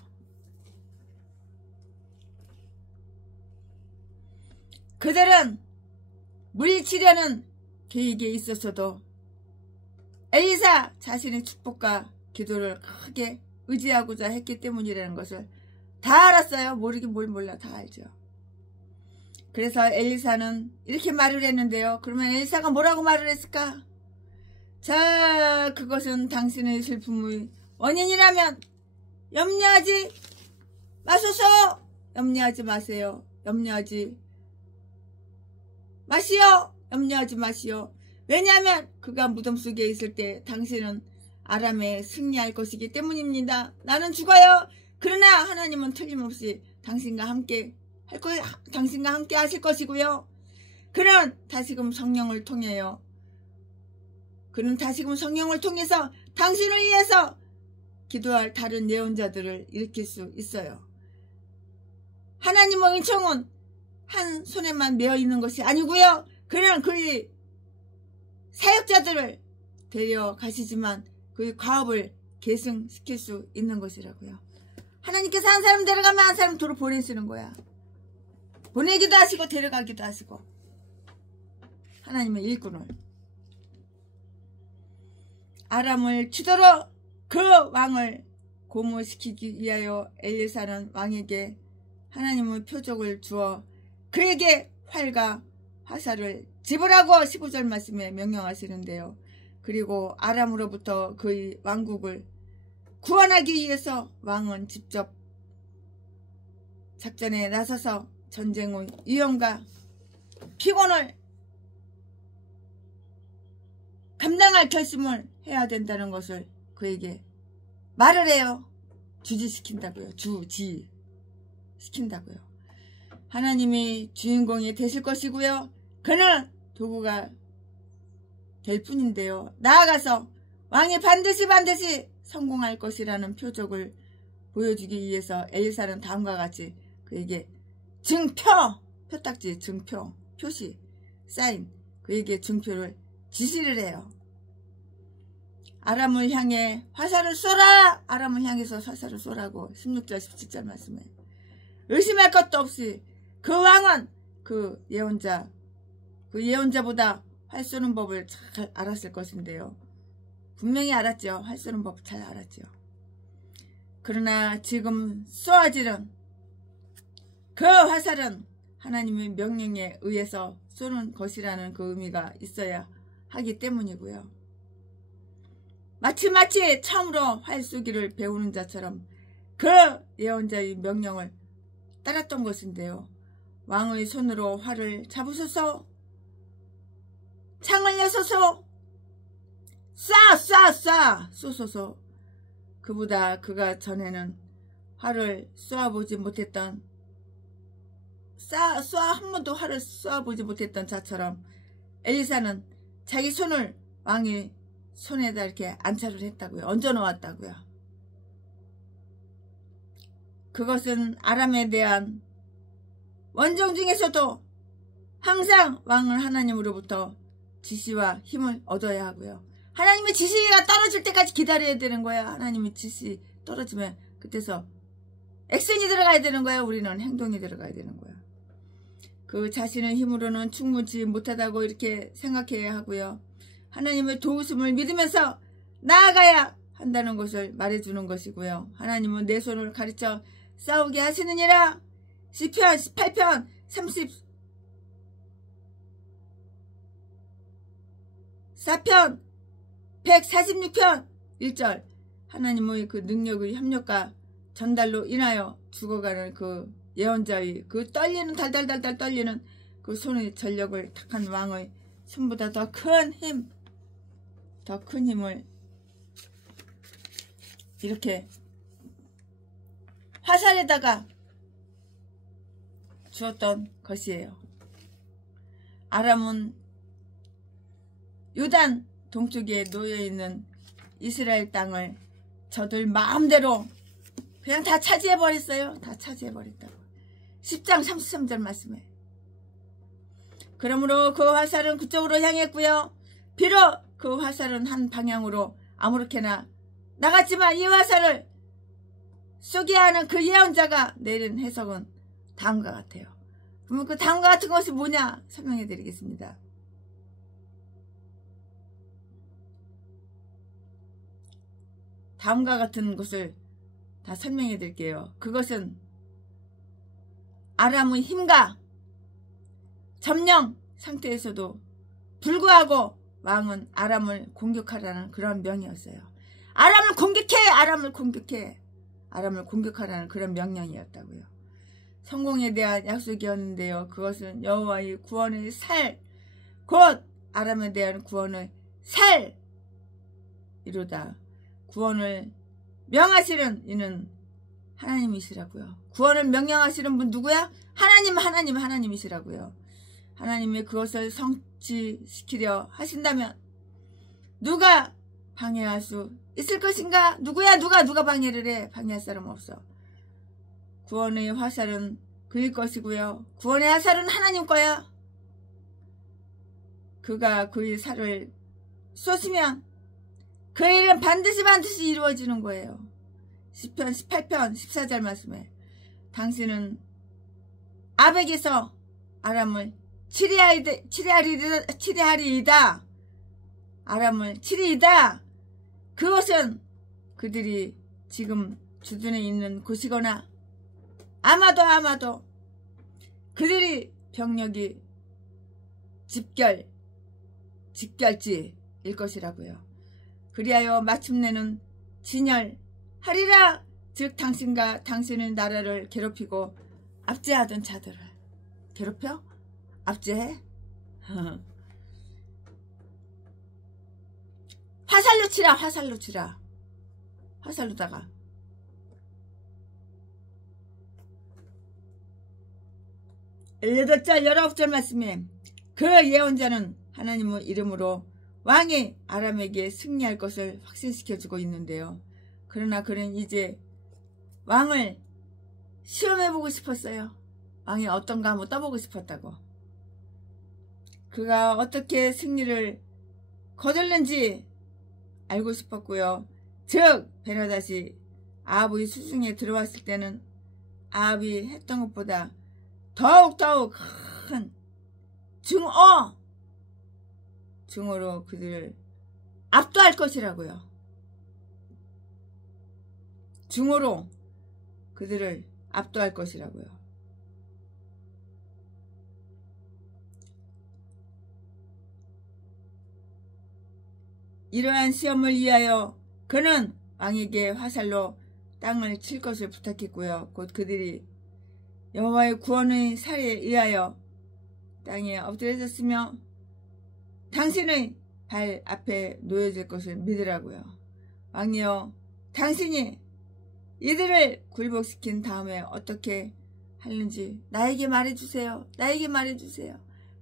그들은 물리치려는 계획에 있었어도 엘리사 자신의 축복과 기도를 크게 의지하고자 했기 때문이라는 것을 다 알았어요. 모르긴 뭘 몰라. 다 알죠. 그래서 엘리사는 이렇게 말을 했는데요. 그러면 엘리사가 뭐라고 말을 했을까? 자, 그것은 당신의 슬픔의 원인이라면 염려하지 마소서. 염려하지 마세요. 염려하지 마시오. 왜냐하면 그가 무덤 속에 있을 때 당신은 아람에 승리할 것이기 때문입니다. 나는 죽어요. 그러나 하나님은 틀림없이 당신과 함께 하실 것이고요. 그는 다시금 성령을 통해서 당신을 위해서 기도할 다른 예언자들을 일으킬 수 있어요. 하나님의 은총은 한 손에만 매어 있는 것이 아니고요. 그는 그의 사역자들을 데려가시지만 그의 과업을 계승시킬 수 있는 것이라고요. 하나님께서 한 사람 데려가면 한 사람 도로 보내시는 거야. 보내기도 하시고 데려가기도 하시고. 하나님의 일꾼을. 아람을 치도록 그 왕을 고무시키기 위하여 엘리사는 왕에게 하나님의 표적을 주어 그에게 활과 화살을 지불하고 15절 말씀에 명령하시는데요. 그리고 아람으로부터 그의 왕국을 구원하기 위해서 왕은 직접 작전에 나서서 전쟁의 위험과 피곤을 감당할 결심을 해야 된다는 것을 그에게 말을 해요. 주지시킨다고요. 시킨다고요. 하나님이 주인공이 되실 것이고요. 그는 도구가 될 뿐인데요. 나아가서 왕이 반드시 성공할 것이라는 표적을 보여주기 위해서 엘리사는 다음과 같이 그에게 표딱지, 표시, 사인, 그에게 증표를 지시를 해요. 아람을 향해 화살을 쏘라! 아람을 향해서 화살을 쏘라고 16절 17절 말씀에 의심할 것도 없이 그 왕은 그 예언자보다 활 쏘는 법을 잘 알았을 것인데요. 분명히 알았죠. 활 쏘는 법 잘 알았죠. 그러나 지금 쏘아지는 그 화살은 하나님의 명령에 의해서 쏘는 것이라는 그 의미가 있어야 하기 때문이고요. 마치 처음으로 활 쏘기를 배우는 자처럼 그 예언자의 명령을 따랐던 것인데요. 왕의 손으로 활을 잡으소서, 창을 여소서, 쏘소서. 그보다 그가 전에는 활을 쏘아보지 못했던 한 번도 활을 쏘아보지 못했던 자처럼 엘리사는 자기 손을 왕이 손에다 이렇게 안차를 했다고요. 얹어 놓았다고요. 그것은 아람에 대한 원정 중에서도 항상 왕은 하나님으로부터 지시와 힘을 얻어야 하고요. 하나님의 지시가 떨어질 때까지 기다려야 되는 거예요. 하나님의 지시 떨어지면 그때서 액션이 들어가야 되는 거예요. 우리는 행동이 들어가야 되는 거예요. 그 자신의 힘으로는 충분치 못하다고 이렇게 생각해야 하고요. 하나님의 도우심을 믿으면서 나아가야 한다는 것을 말해주는 것이고요. 하나님은 내 손을 가르쳐 싸우게 하시느니라. 시편 18편 34편 146편 1절 하나님의 그 능력의 협력과 전달로 인하여 죽어가는 그 예언자의 그 떨리는 달달달달 떨리는 그 손의 전력을 탁한 왕의 손보다 더 큰 힘, 더 큰 힘을 이렇게 화살에다가 주었던 것이에요. 아람은 요단 동쪽에 놓여있는 이스라엘 땅을 저들 마음대로 그냥 다 차지해버렸어요. 다 차지해버렸다고. 10장 33절 말씀에. 그러므로 그 화살은 그쪽으로 향했고요. 비록 그 화살은 한 방향으로 아무렇게나 나갔지만 이 화살을 쏘게 하는 그 예언자가 내린 해석은 다음과 같아요. 그러면 그 다음과 같은 것이 뭐냐 설명해 드리겠습니다. 다음과 같은 것을 다 설명해 드릴게요. 그것은 아람의 힘과 점령 상태에서도 불구하고 왕은 아람을 공격하라는 그런 명이었어요. 아람을 공격해! 아람을 공격해! 아람을 공격하라는 그런 명령이었다고요. 성공에 대한 약속이었는데요. 그것은 여호와의 구원의 살, 곧 아람에 대한 구원의 살 이루다. 구원을 명하시는 이는 하나님이시라고요. 구원을 명령하시는 분 누구야? 하나님이시라고요. 하나님이 그것을 성취시키려 하신다면 누가 방해할 수 있을 것인가? 누구야? 누가 방해를 해? 방해할 사람 없어. 구원의 화살은 그의 것이고요. 구원의 화살은 하나님 거야. 그가 그의 살을 쏘시면 그 일은 반드시 이루어지는 거예요. 시편 18편 14절 말씀에 당신은 아벡에서 아람을 치리하리이다. 아람을 치리이다. 그것은 그들이 지금 주둔해 있는 곳이거나 아마도 그들이 병력이 집결지일 것이라고요. 그리하여 마침내는 진열하리라. 즉 당신과 당신의 나라를 괴롭히고 압제하던 자들을 괴롭혀? 압제해? 화살로 치라. 화살로다가 18절 19절 말씀에 그 예언자는 하나님의 이름으로 왕이 아람에게 승리할 것을 확신시켜주고 있는데요. 그러나 그는 이제 왕을 시험해보고 싶었어요. 왕이 어떤가 한번 떠보고 싶었다고. 그가 어떻게 승리를 거둘는지 알고 싶었고요. 즉 베나다시 아합의 수중에 들어왔을 때는 아합이 했던 것보다 더욱 큰 증오로 그들을 압도할 것이라고요. 증오로 그들을 압도할 것이라고요. 이러한 시험을 위하여 그는 왕에게 화살로 땅을 칠 것을 부탁했고요. 곧 그들이 여호와의 구원의 살에 의하여 땅에 엎드려졌으며 당신의 발 앞에 놓여질 것을 믿으라고요. 왕이여, 당신이 이들을 굴복시킨 다음에 어떻게 하는지 나에게 말해주세요.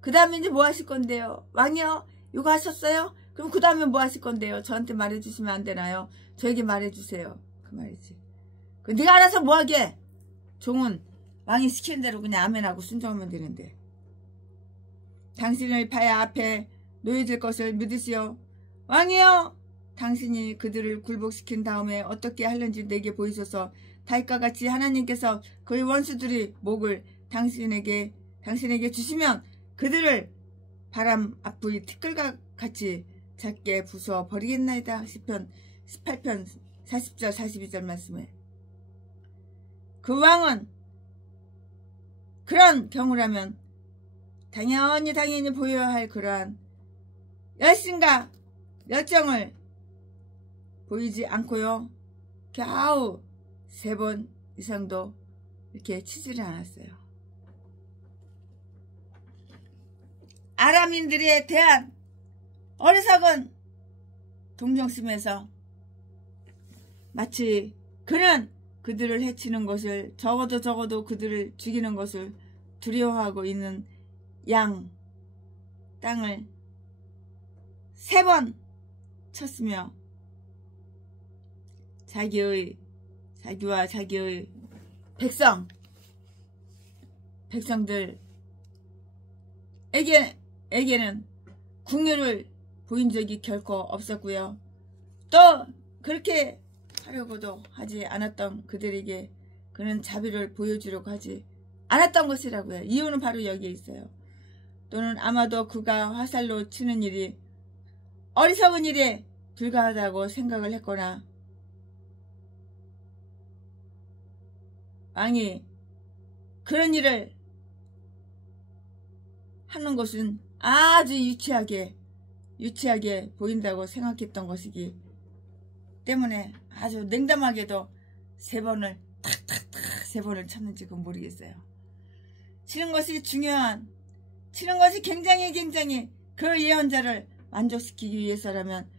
그 다음에 이제 뭐 하실 건데요? 왕이여, 이거 하셨어요? 그럼 그 다음에 뭐 하실 건데요? 저한테 말해주시면 안 되나요? 저에게 말해주세요. 그 말이지. 네가 알아서 뭐 하게? 종은 왕이 시키는 대로 그냥 아멘하고 순종하면 되는데. 당신의 발 앞에 놓여질 것을 믿으시오. 왕이여, 당신이 그들을 굴복시킨 다음에 어떻게 하는지 내게 보이소서. 다윗과 같이 하나님께서 그의 원수들의 목을 당신에게 주시면 그들을 바람 앞의 티끌과 같이 작게 부숴 버리겠나이다. 시편 18편 40절 42절 말씀에. 그 왕은 그런 경우라면 당연히 보여야 할 그러한 열심과 열정을 보이지 않고요. 겨우 3번 이상도 이렇게 치지를 않았어요. 아람인들에 대한 어리석은 동정심에서 마치 그는 그들을 해치는 것을 적어도 그들을 죽이는 것을 두려워하고 있는 양 땅을 3번 쳤으며 자기와 자기의 백성들에게는 궁유를 보인 적이 결코 없었고요. 또 그렇게 하려고도 하지 않았던 그들에게 그는 자비를 보여주려고 하지 않았던 것이라고요. 이유는 바로 여기에 있어요. 또는 아마도 그가 화살로 치는 일이 어리석은 일에 불과하다고 생각을 했거나 왕이 그런 일을 하는 것은 아주 유치하게 보인다고 생각했던 것이기 때문에 아주 냉담하게도 3번을 탁탁탁 3번을 쳤는지 그건 모르겠어요. 치는 것이 굉장히 그 예언자를 만족시키기 위해서라면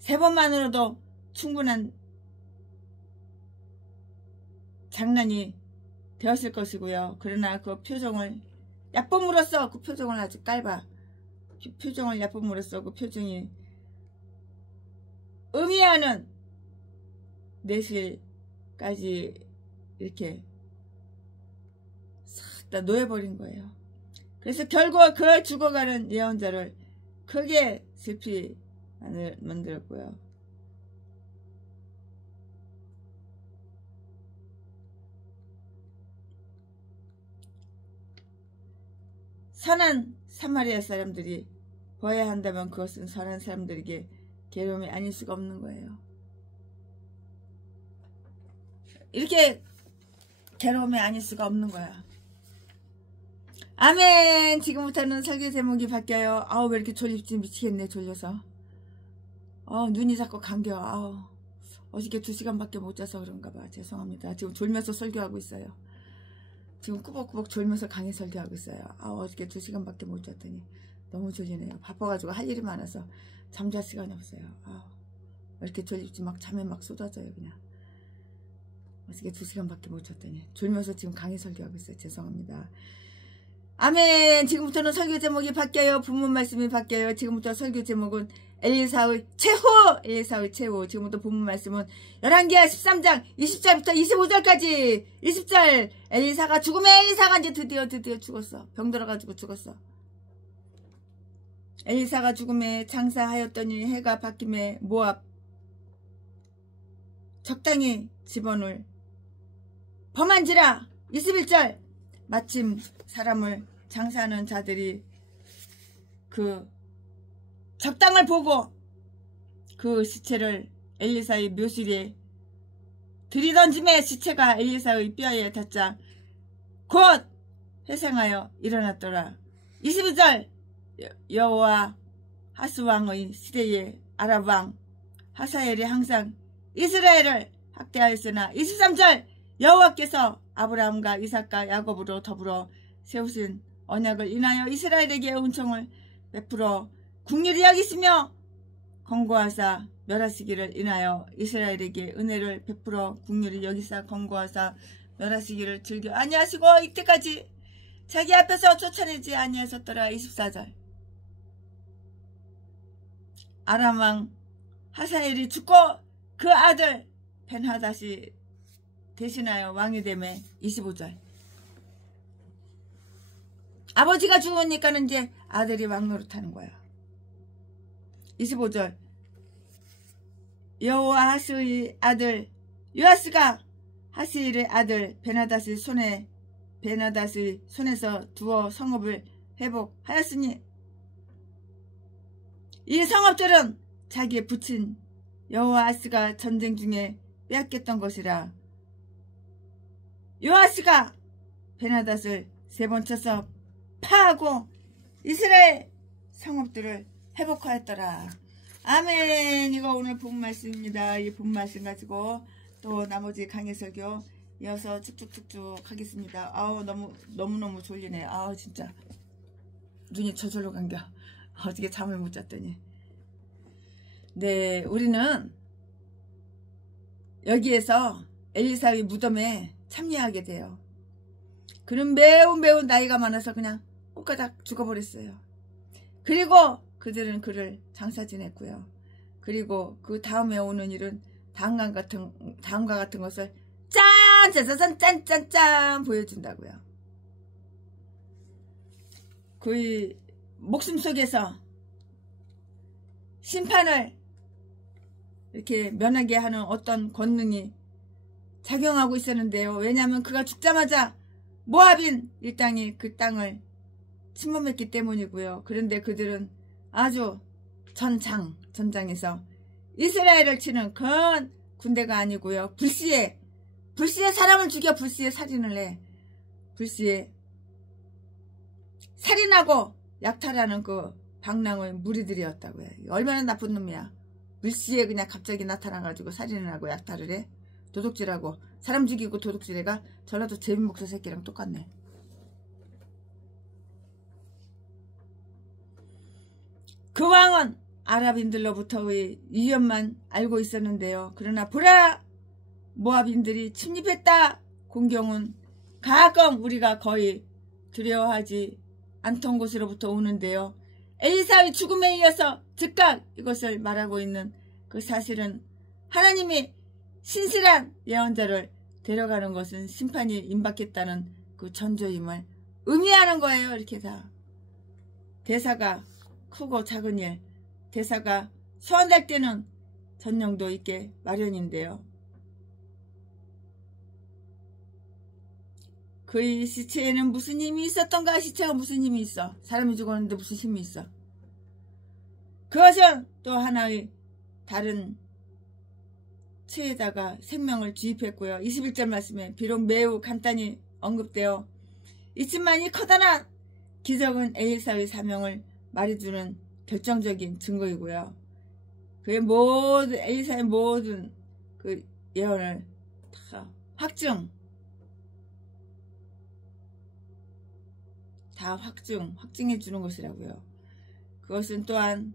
3번만으로도 충분한 장난이 되었을 것이고요. 그러나 그 표정을 얕봄으로써 그 표정을 아주 깔봐. 표정을 얕봄으로써 그 표정이 의미하는 내실까지 이렇게 싹 다 놓여버린 거예요. 그래서 결국 그 죽어가는 예언자를 크게 슬피 만들었고요. 선한 사마리아 사람들이 보아야 한다면 그것은 선한 사람들에게 괴로움이 아닐 수가 없는 거예요. 이렇게 괴로움이 아닐 수가 없는 거야. 아멘. 지금부터는 설교 제목이 바뀌어요. 아우 왜 이렇게 졸립지 미치겠네. 졸려서 눈이 자꾸 감겨. 어저께 2시간밖에 못 자서 그런가 봐. 죄송합니다. 지금 졸면서 설교하고 있어요. 지금 꾸벅꾸벅 졸면서 강의 설교하고 있어요. 어저께 2시간밖에 못 잤더니 너무 졸리네요. 바빠가지고 할 일이 많아서 잠잘 시간이 없어요. 왜 이렇게 졸립지 막 잠에 막 쏟아져요 그냥. 어저께 2시간밖에 못 잤더니 졸면서 지금 강의 설교하고 있어요. 죄송합니다. 아멘. 지금부터는 설교 제목이 바뀌어요. 본문 말씀이 바뀌어요. 지금부터 설교 제목은 엘리사의 최후. 지금부터 본문 말씀은 열왕기하 13장 20절부터 25절까지 20절 엘리사가 이제 드디어 죽었어. 병 들어가지고 죽었어. 엘리사가 죽음에 장사하였더니 해가 바뀜에 모압 적당히 집어넣을 범한지라. 21절 마침 사람을 장사하는 자들이 그 적당을 보고 그 시체를 엘리사의 묘실에 들이던짐에 시체가 엘리사의 뼈에 닿자 곧 회생하여 일어났더라. 22절 여호와 하스왕의 시대에 아랍왕 하사엘이 항상 이스라엘을 학대하였으나 23절 여호와께서 아브라함과 이삭과 야곱으로 더불어 세우신 언약을 인하여 이스라엘에게 은총을 베풀어 국률이 여기시며 권고하사 멸하시기를 인하여 이스라엘에게 은혜를 베풀어 국률이 여기사 권고하사 멸하시기를 즐겨 아니하시고 이때까지 자기 앞에서 쫓아내지 아니하셨더라. 24절 아람왕 하사엘이 죽고 그 아들 벤하닷이 대신하여 왕이 되매 25절. 아버지가 죽으니까는 이제 아들이 왕 노릇하는 거야. 25절. 여호아스의 아들 요아스가 하시엘의 아들 베나닷의 손에서 두어 성읍을 회복하였으니 이 성읍들은 자기의 부친 여호아스가 전쟁 중에 빼앗겼던 것이라. 요아스가 베나닷을 3번 쳐서 파하고 이스라엘 성읍들을 회복하였더라. 아멘. 이거 오늘 본 말씀입니다. 이 본 말씀 가지고 또 나머지 강의 설교 이어서 쭉쭉쭉쭉 하겠습니다. 아우 너무너무 졸리네. 아우 진짜 눈이 저절로 감겨. 어떻게 잠을 못 잤더니. 네, 우리는 여기에서 엘리사의 무덤에 참여하게 돼요. 그는 매우 나이가 많아서 그냥 꽃가닥 죽어버렸어요. 그리고 그들은 그를 장사 지냈고요. 그리고 그 다음에 오는 일은 다음과 같은 것을 짠 보여준다고요. 그의 목숨 속에서 심판을 이렇게 면하게 하는 어떤 권능이 작용하고 있었는데요. 왜냐하면 그가 죽자마자 모압인 일당이 그 땅을 침범했기 때문이고요. 그런데 그들은 아주 전장에서 이스라엘을 치는 큰 군대가 아니고요. 불시에 사람을 죽여 불시에 살인을 해. 불시에 살인하고 약탈하는 그 방랑의 무리들이었다고요. 얼마나 나쁜 놈이야. 불시에 그냥 갑자기 나타나가지고 살인을 하고 약탈을 해. 도둑질하고 사람 죽이고 도둑질해가 전라도 제비목소 새끼랑 똑같네. 그 왕은 아랍인들로부터의 위협만 알고 있었는데요. 그러나 보라, 모압인들이 침입했다. 공경은 가끔 우리가 거의 두려워하지 않던 곳으로부터 오는데요. 엘리사의 죽음에 이어서 즉각 이것을 말하고 있는 그 사실은 하나님이 신실한 예언자를 데려가는 것은 심판이 임박했다는 그 전조임을 의미하는 거예요. 이렇게 다 대사가 크고 작은 일, 대사가 소환될 때는 전령도 있게 마련인데요. 그의 시체에는 무슨 힘이 있었던가? 시체가 무슨 힘이 있어? 사람이 죽었는데 무슨 힘이 있어? 그것은 또 하나의 다른 체에다가 생명을 주입했고요. 21절 말씀에 비록 매우 간단히 언급되어 있지만 이 커다란 기적은 엘리사의 사명을 말해주는 결정적인 증거이고요. 그의 모든 엘리사의 모든 그 예언을 다 확증해 주는 것이라고요. 그것은 또한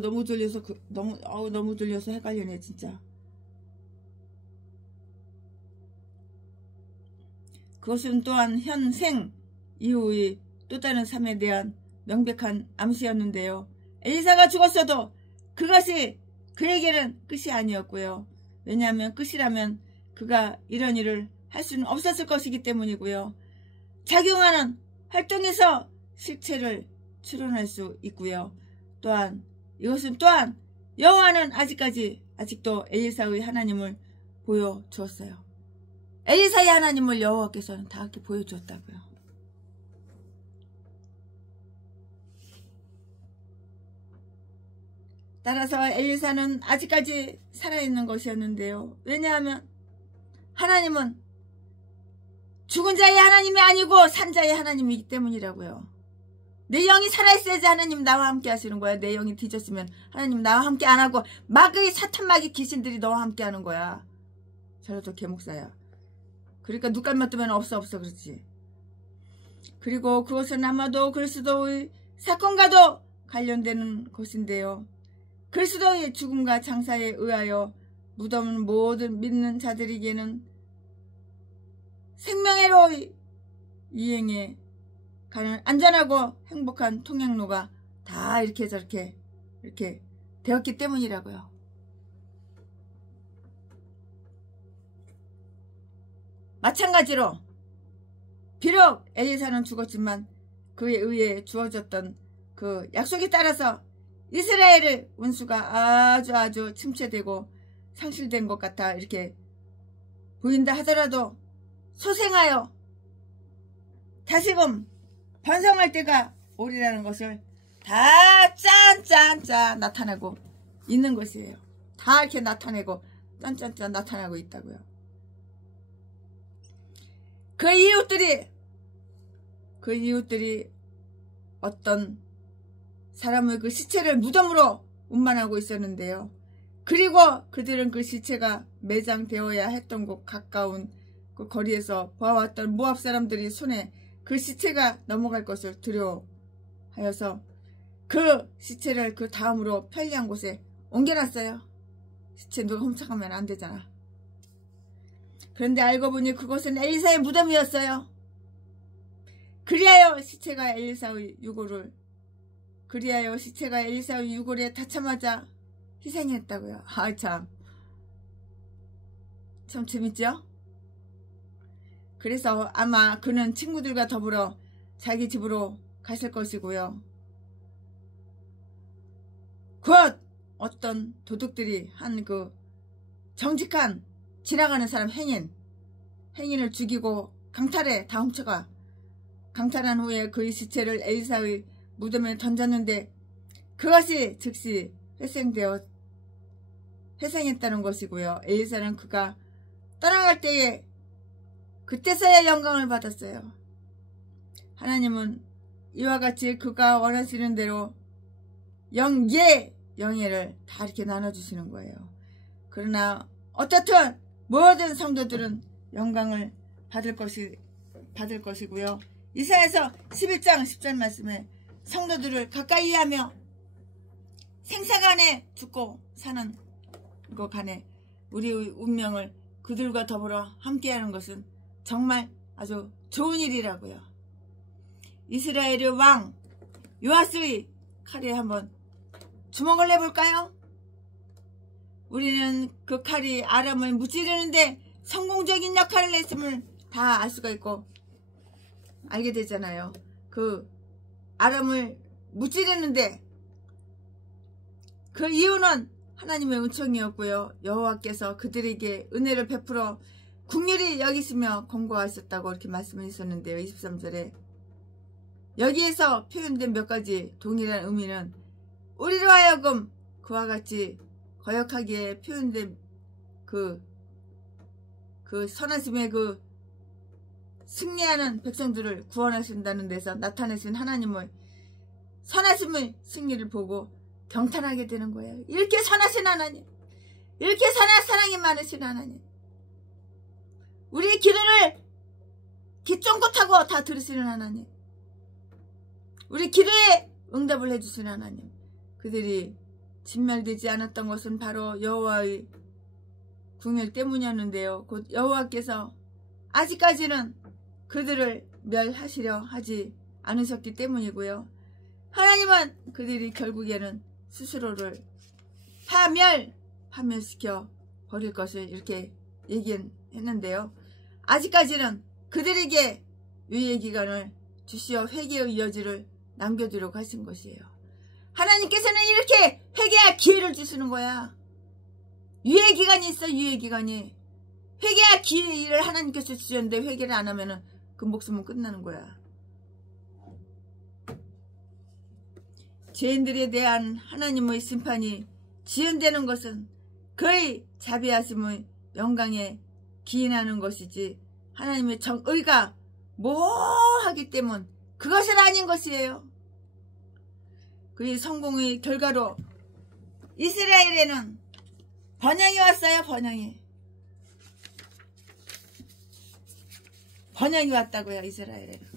너무 졸려서 헷갈리네 진짜. 그것은 또한 현생 이후의 또 다른 삶에 대한 명백한 암시였는데요. 엘리사가 죽었어도 그것이 그에게는 끝이 아니었고요. 왜냐하면 끝이라면 그가 이런 일을 할 수는 없었을 것이기 때문이고요. 작용하는 활동에서 실체를 추론할 수 있고요. 또한 이것은 또한 여호와는 아직도 엘리사의 하나님을 보여주었어요. 엘리사의 하나님을 여호와께서는 다 이렇게 보여주었다고요. 따라서 엘리사는 아직까지 살아있는 것이었는데요. 왜냐하면 하나님은 죽은 자의 하나님이 아니고 산 자의 하나님이기 때문이라고요. 내 영이 살아있어야지 하나님 나와 함께 하시는 거야. 내 영이 뒤졌으면 하나님 나와 함께 안 하고 마귀의 사탄마귀 귀신들이 너와 함께 하는 거야. 저도 개목사야. 그러니까 눈깔만 뜨면 없어 그렇지. 그리고 그것은 아마도 그리스도의 사건과도 관련되는 것인데요. 그리스도의 죽음과 장사에 의하여 무덤은 모든 믿는 자들에게는 생명회로의 이행에 가는 안전하고 행복한 통행로가 다 이렇게 저렇게 이렇게 되었기 때문이라고요. 마찬가지로 비록 엘리사는 죽었지만 그에 의해 주어졌던 그 약속에 따라서 이스라엘의 운수가 아주 침체되고 상실된 것 같아 이렇게 보인다 하더라도 소생하여 다시금 번성할 때가 오리라는 것을 다 짠짠짠 나타내고 있는 것이에요. 다 이렇게 나타내고 짠짠짠 나타나고 있다고요. 그 이웃들이 어떤 사람의 그 시체를 무덤으로 운반하고 있었는데요. 그리고 그들은 그 시체가 매장되어야 했던 곳 가까운 그 거리에서 보아왔던 모압 사람들이 손에 그 시체가 넘어갈 것을 두려워하여서 그 시체를 그 다음으로 편리한 곳에 옮겨놨어요. 시체 누가 훔쳐가면 안 되잖아. 그런데 알고 보니 그곳은 엘리사의 무덤이었어요. 그리하여 시체가 엘리사의 유골에 닿자마자 희생했다고요. 참 재밌죠? 그래서 아마 그는 친구들과 더불어 자기 집으로 갔을 것이고요. 곧 어떤 도둑들이 한 그 정직한 지나가는 사람 행인을 죽이고 강탈해 다 훔쳐가. 강탈한 후에 그의 시체를 엘리사의 무덤에 던졌는데 그것이 즉시 회생했다는 것이고요. 엘리사는 그가 떠나갈 때에 그때서야 영광을 받았어요. 하나님은 이와 같이 그가 원하시는 대로 영예를 다 이렇게 나눠주시는 거예요. 그러나 어떻든 모든 성도들은 영광을 받을 것이고요. 이사야서 11장 10절 말씀에 성도들을 가까이 하며 생사간에 죽고 사는 것 간에 우리의 운명을 그들과 더불어 함께하는 것은 정말 아주 좋은 일이라고요. 이스라엘의 왕 요아스의 칼에 한번 주먹을 내볼까요? 우리는 그 칼이 아람을 무찌르는데 성공적인 역할을 했음을 다 알 수가 있고 알게 되잖아요. 그 아람을 무찌르는데 그 이유는 하나님의 은총이었고요. 여호와께서 그들에게 은혜를 베풀어 긍휼히 여기시며 권고하셨다고 이렇게 말씀을 했었는데요. 23절에 여기에서 표현된 몇 가지 동일한 의미는 우리로 하여금 그와 같이 거역하기에 표현된 그 선하심의 그 승리하는 백성들을 구원하신다는 데서 나타내신 하나님의 선하심의 승리를 보고 경탄하게 되는 거예요. 이렇게 선하신 하나님, 이렇게 사랑이 많으신 하나님, 우리의 기도를 귀 쫑긋하고 다 들으시는 하나님, 우리 기도에 응답을 해주시는 하나님, 그들이 진멸되지 않았던 것은 바로 여호와의 궁율 때문이었는데요. 곧 여호와께서 아직까지는 그들을 멸하시려 하지 않으셨기 때문이고요. 하나님은 그들이 결국에는 스스로를 파멸시켜 버릴 것을 이렇게 얘기했는데요. 아직까지는 그들에게 유예 기간을 주시어 회개의 여지를 남겨두려고 하신 것이에요. 하나님께서는 이렇게 회개할 기회를 주시는 거야. 유예 기간이 있어. 유예 기간이. 회개할 기회를 하나님께서 주셨는데 회개를 안 하면은 그 목숨은 끝나는 거야. 죄인들에 대한 하나님의 심판이 지연되는 것은 그의 자비하심의 영광에 기인하는 것이지 하나님의 정의가 모호하기 때문 그것은 아닌 것이에요. 그의 성공의 결과로 이스라엘에는 번영이 왔어요. 번영이 왔다고요. 이스라엘에는.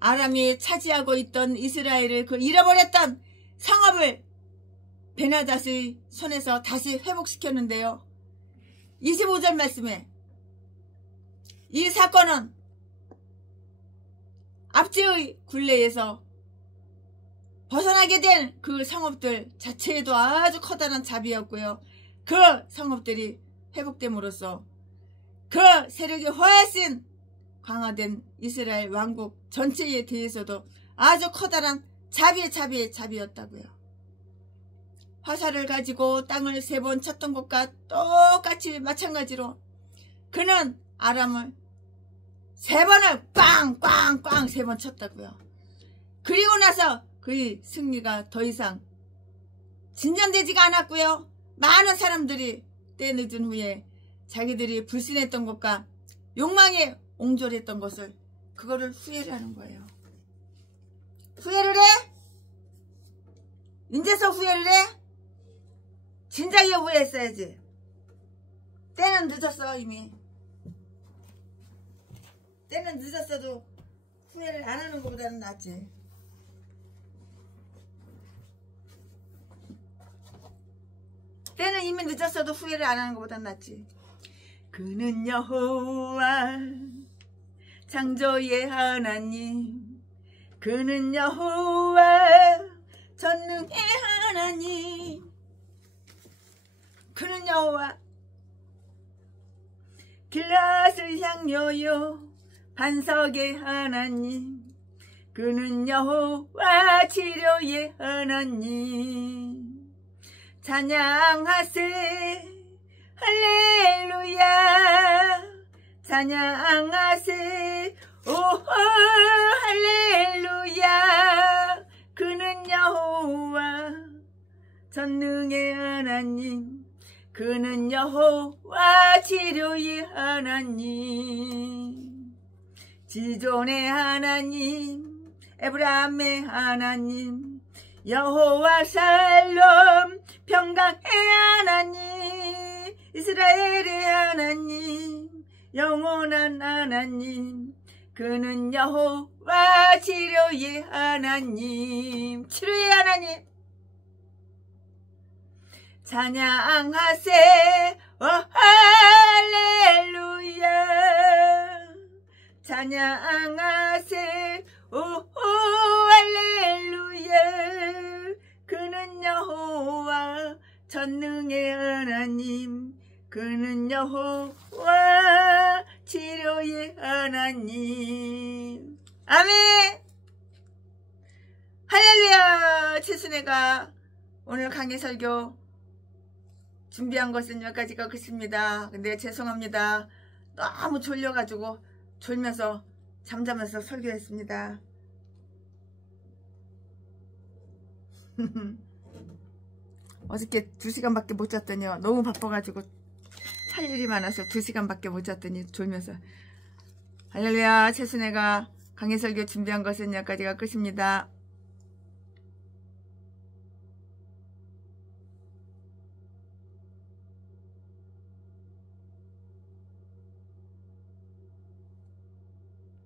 아람이 차지하고 있던 이스라엘을 그 잃어버렸던 성읍을 베나닷의 손에서 다시 회복시켰는데요. 25절 말씀에 이 사건은 억제의 굴레에서 벗어나게 된 그 성읍들 자체에도 아주 커다란 자비였고요. 그 성읍들이 회복됨으로써 그 세력이 훨씬 강화된 이스라엘 왕국 전체에 대해서도 아주 커다란 자비였다고요. 화살을 가지고 땅을 3번 쳤던 것과 똑같이 마찬가지로 그는 아람을 3번을 꽝꽝꽝 3번 쳤다고요. 그리고 나서 그의 승리가 더 이상 진전되지가 않았고요. 많은 사람들이 때 늦은 후에 자기들이 불신했던 것과 욕망에 옹졸했던 것을 그거를 후회를 하는 거예요. 후회를 해? 인제서 후회를 해? 진작에 후회했어야지. 때는 늦었어. 이미 때는 늦었어도 후회를 안 하는 것보다는 낫지. 때는 이미 늦었어도 후회를 안 하는 것보다는 낫지. 그는 여호와 창조의 하나님, 그는 여호와 전능의 하나님, 그는 여호와 길앗을 향여요 반석의 하나님, 그는 여호와 치료의 하나님. 찬양하세 할렐루야, 찬양하세 오 할렐루야. 그는 여호와 전능의 하나님, 그는 여호와 치료의 하나님. 지존의 하나님, 에브라임의 하나님, 여호와 살롬 평강의 하나님, 이스라엘의 하나님, 영원한 하나님, 그는 여호와 치료의 하나님. 치료의 하나님. 찬양하세 오 할렐루야, 찬양하세 오 할렐루야. 그는 여호와 전능의 하나님, 그는 여호와 치료의 하나님. 아멘. 할렐루야. 최순애가 오늘 강의 설교 준비한 것은 여기까지가 그렇습니다. 근데 죄송합니다. 너무 졸려가지고 졸면서 잠자면서 설교했습니다. 어저께 2시간밖에 못 잤더니요. 너무 바빠가지고 할 일이 많아서 2시간밖에 못 잤더니 졸면서. 할렐루야. 최순애가 강의 설교 준비한 것은 여기까지가 끝입니다.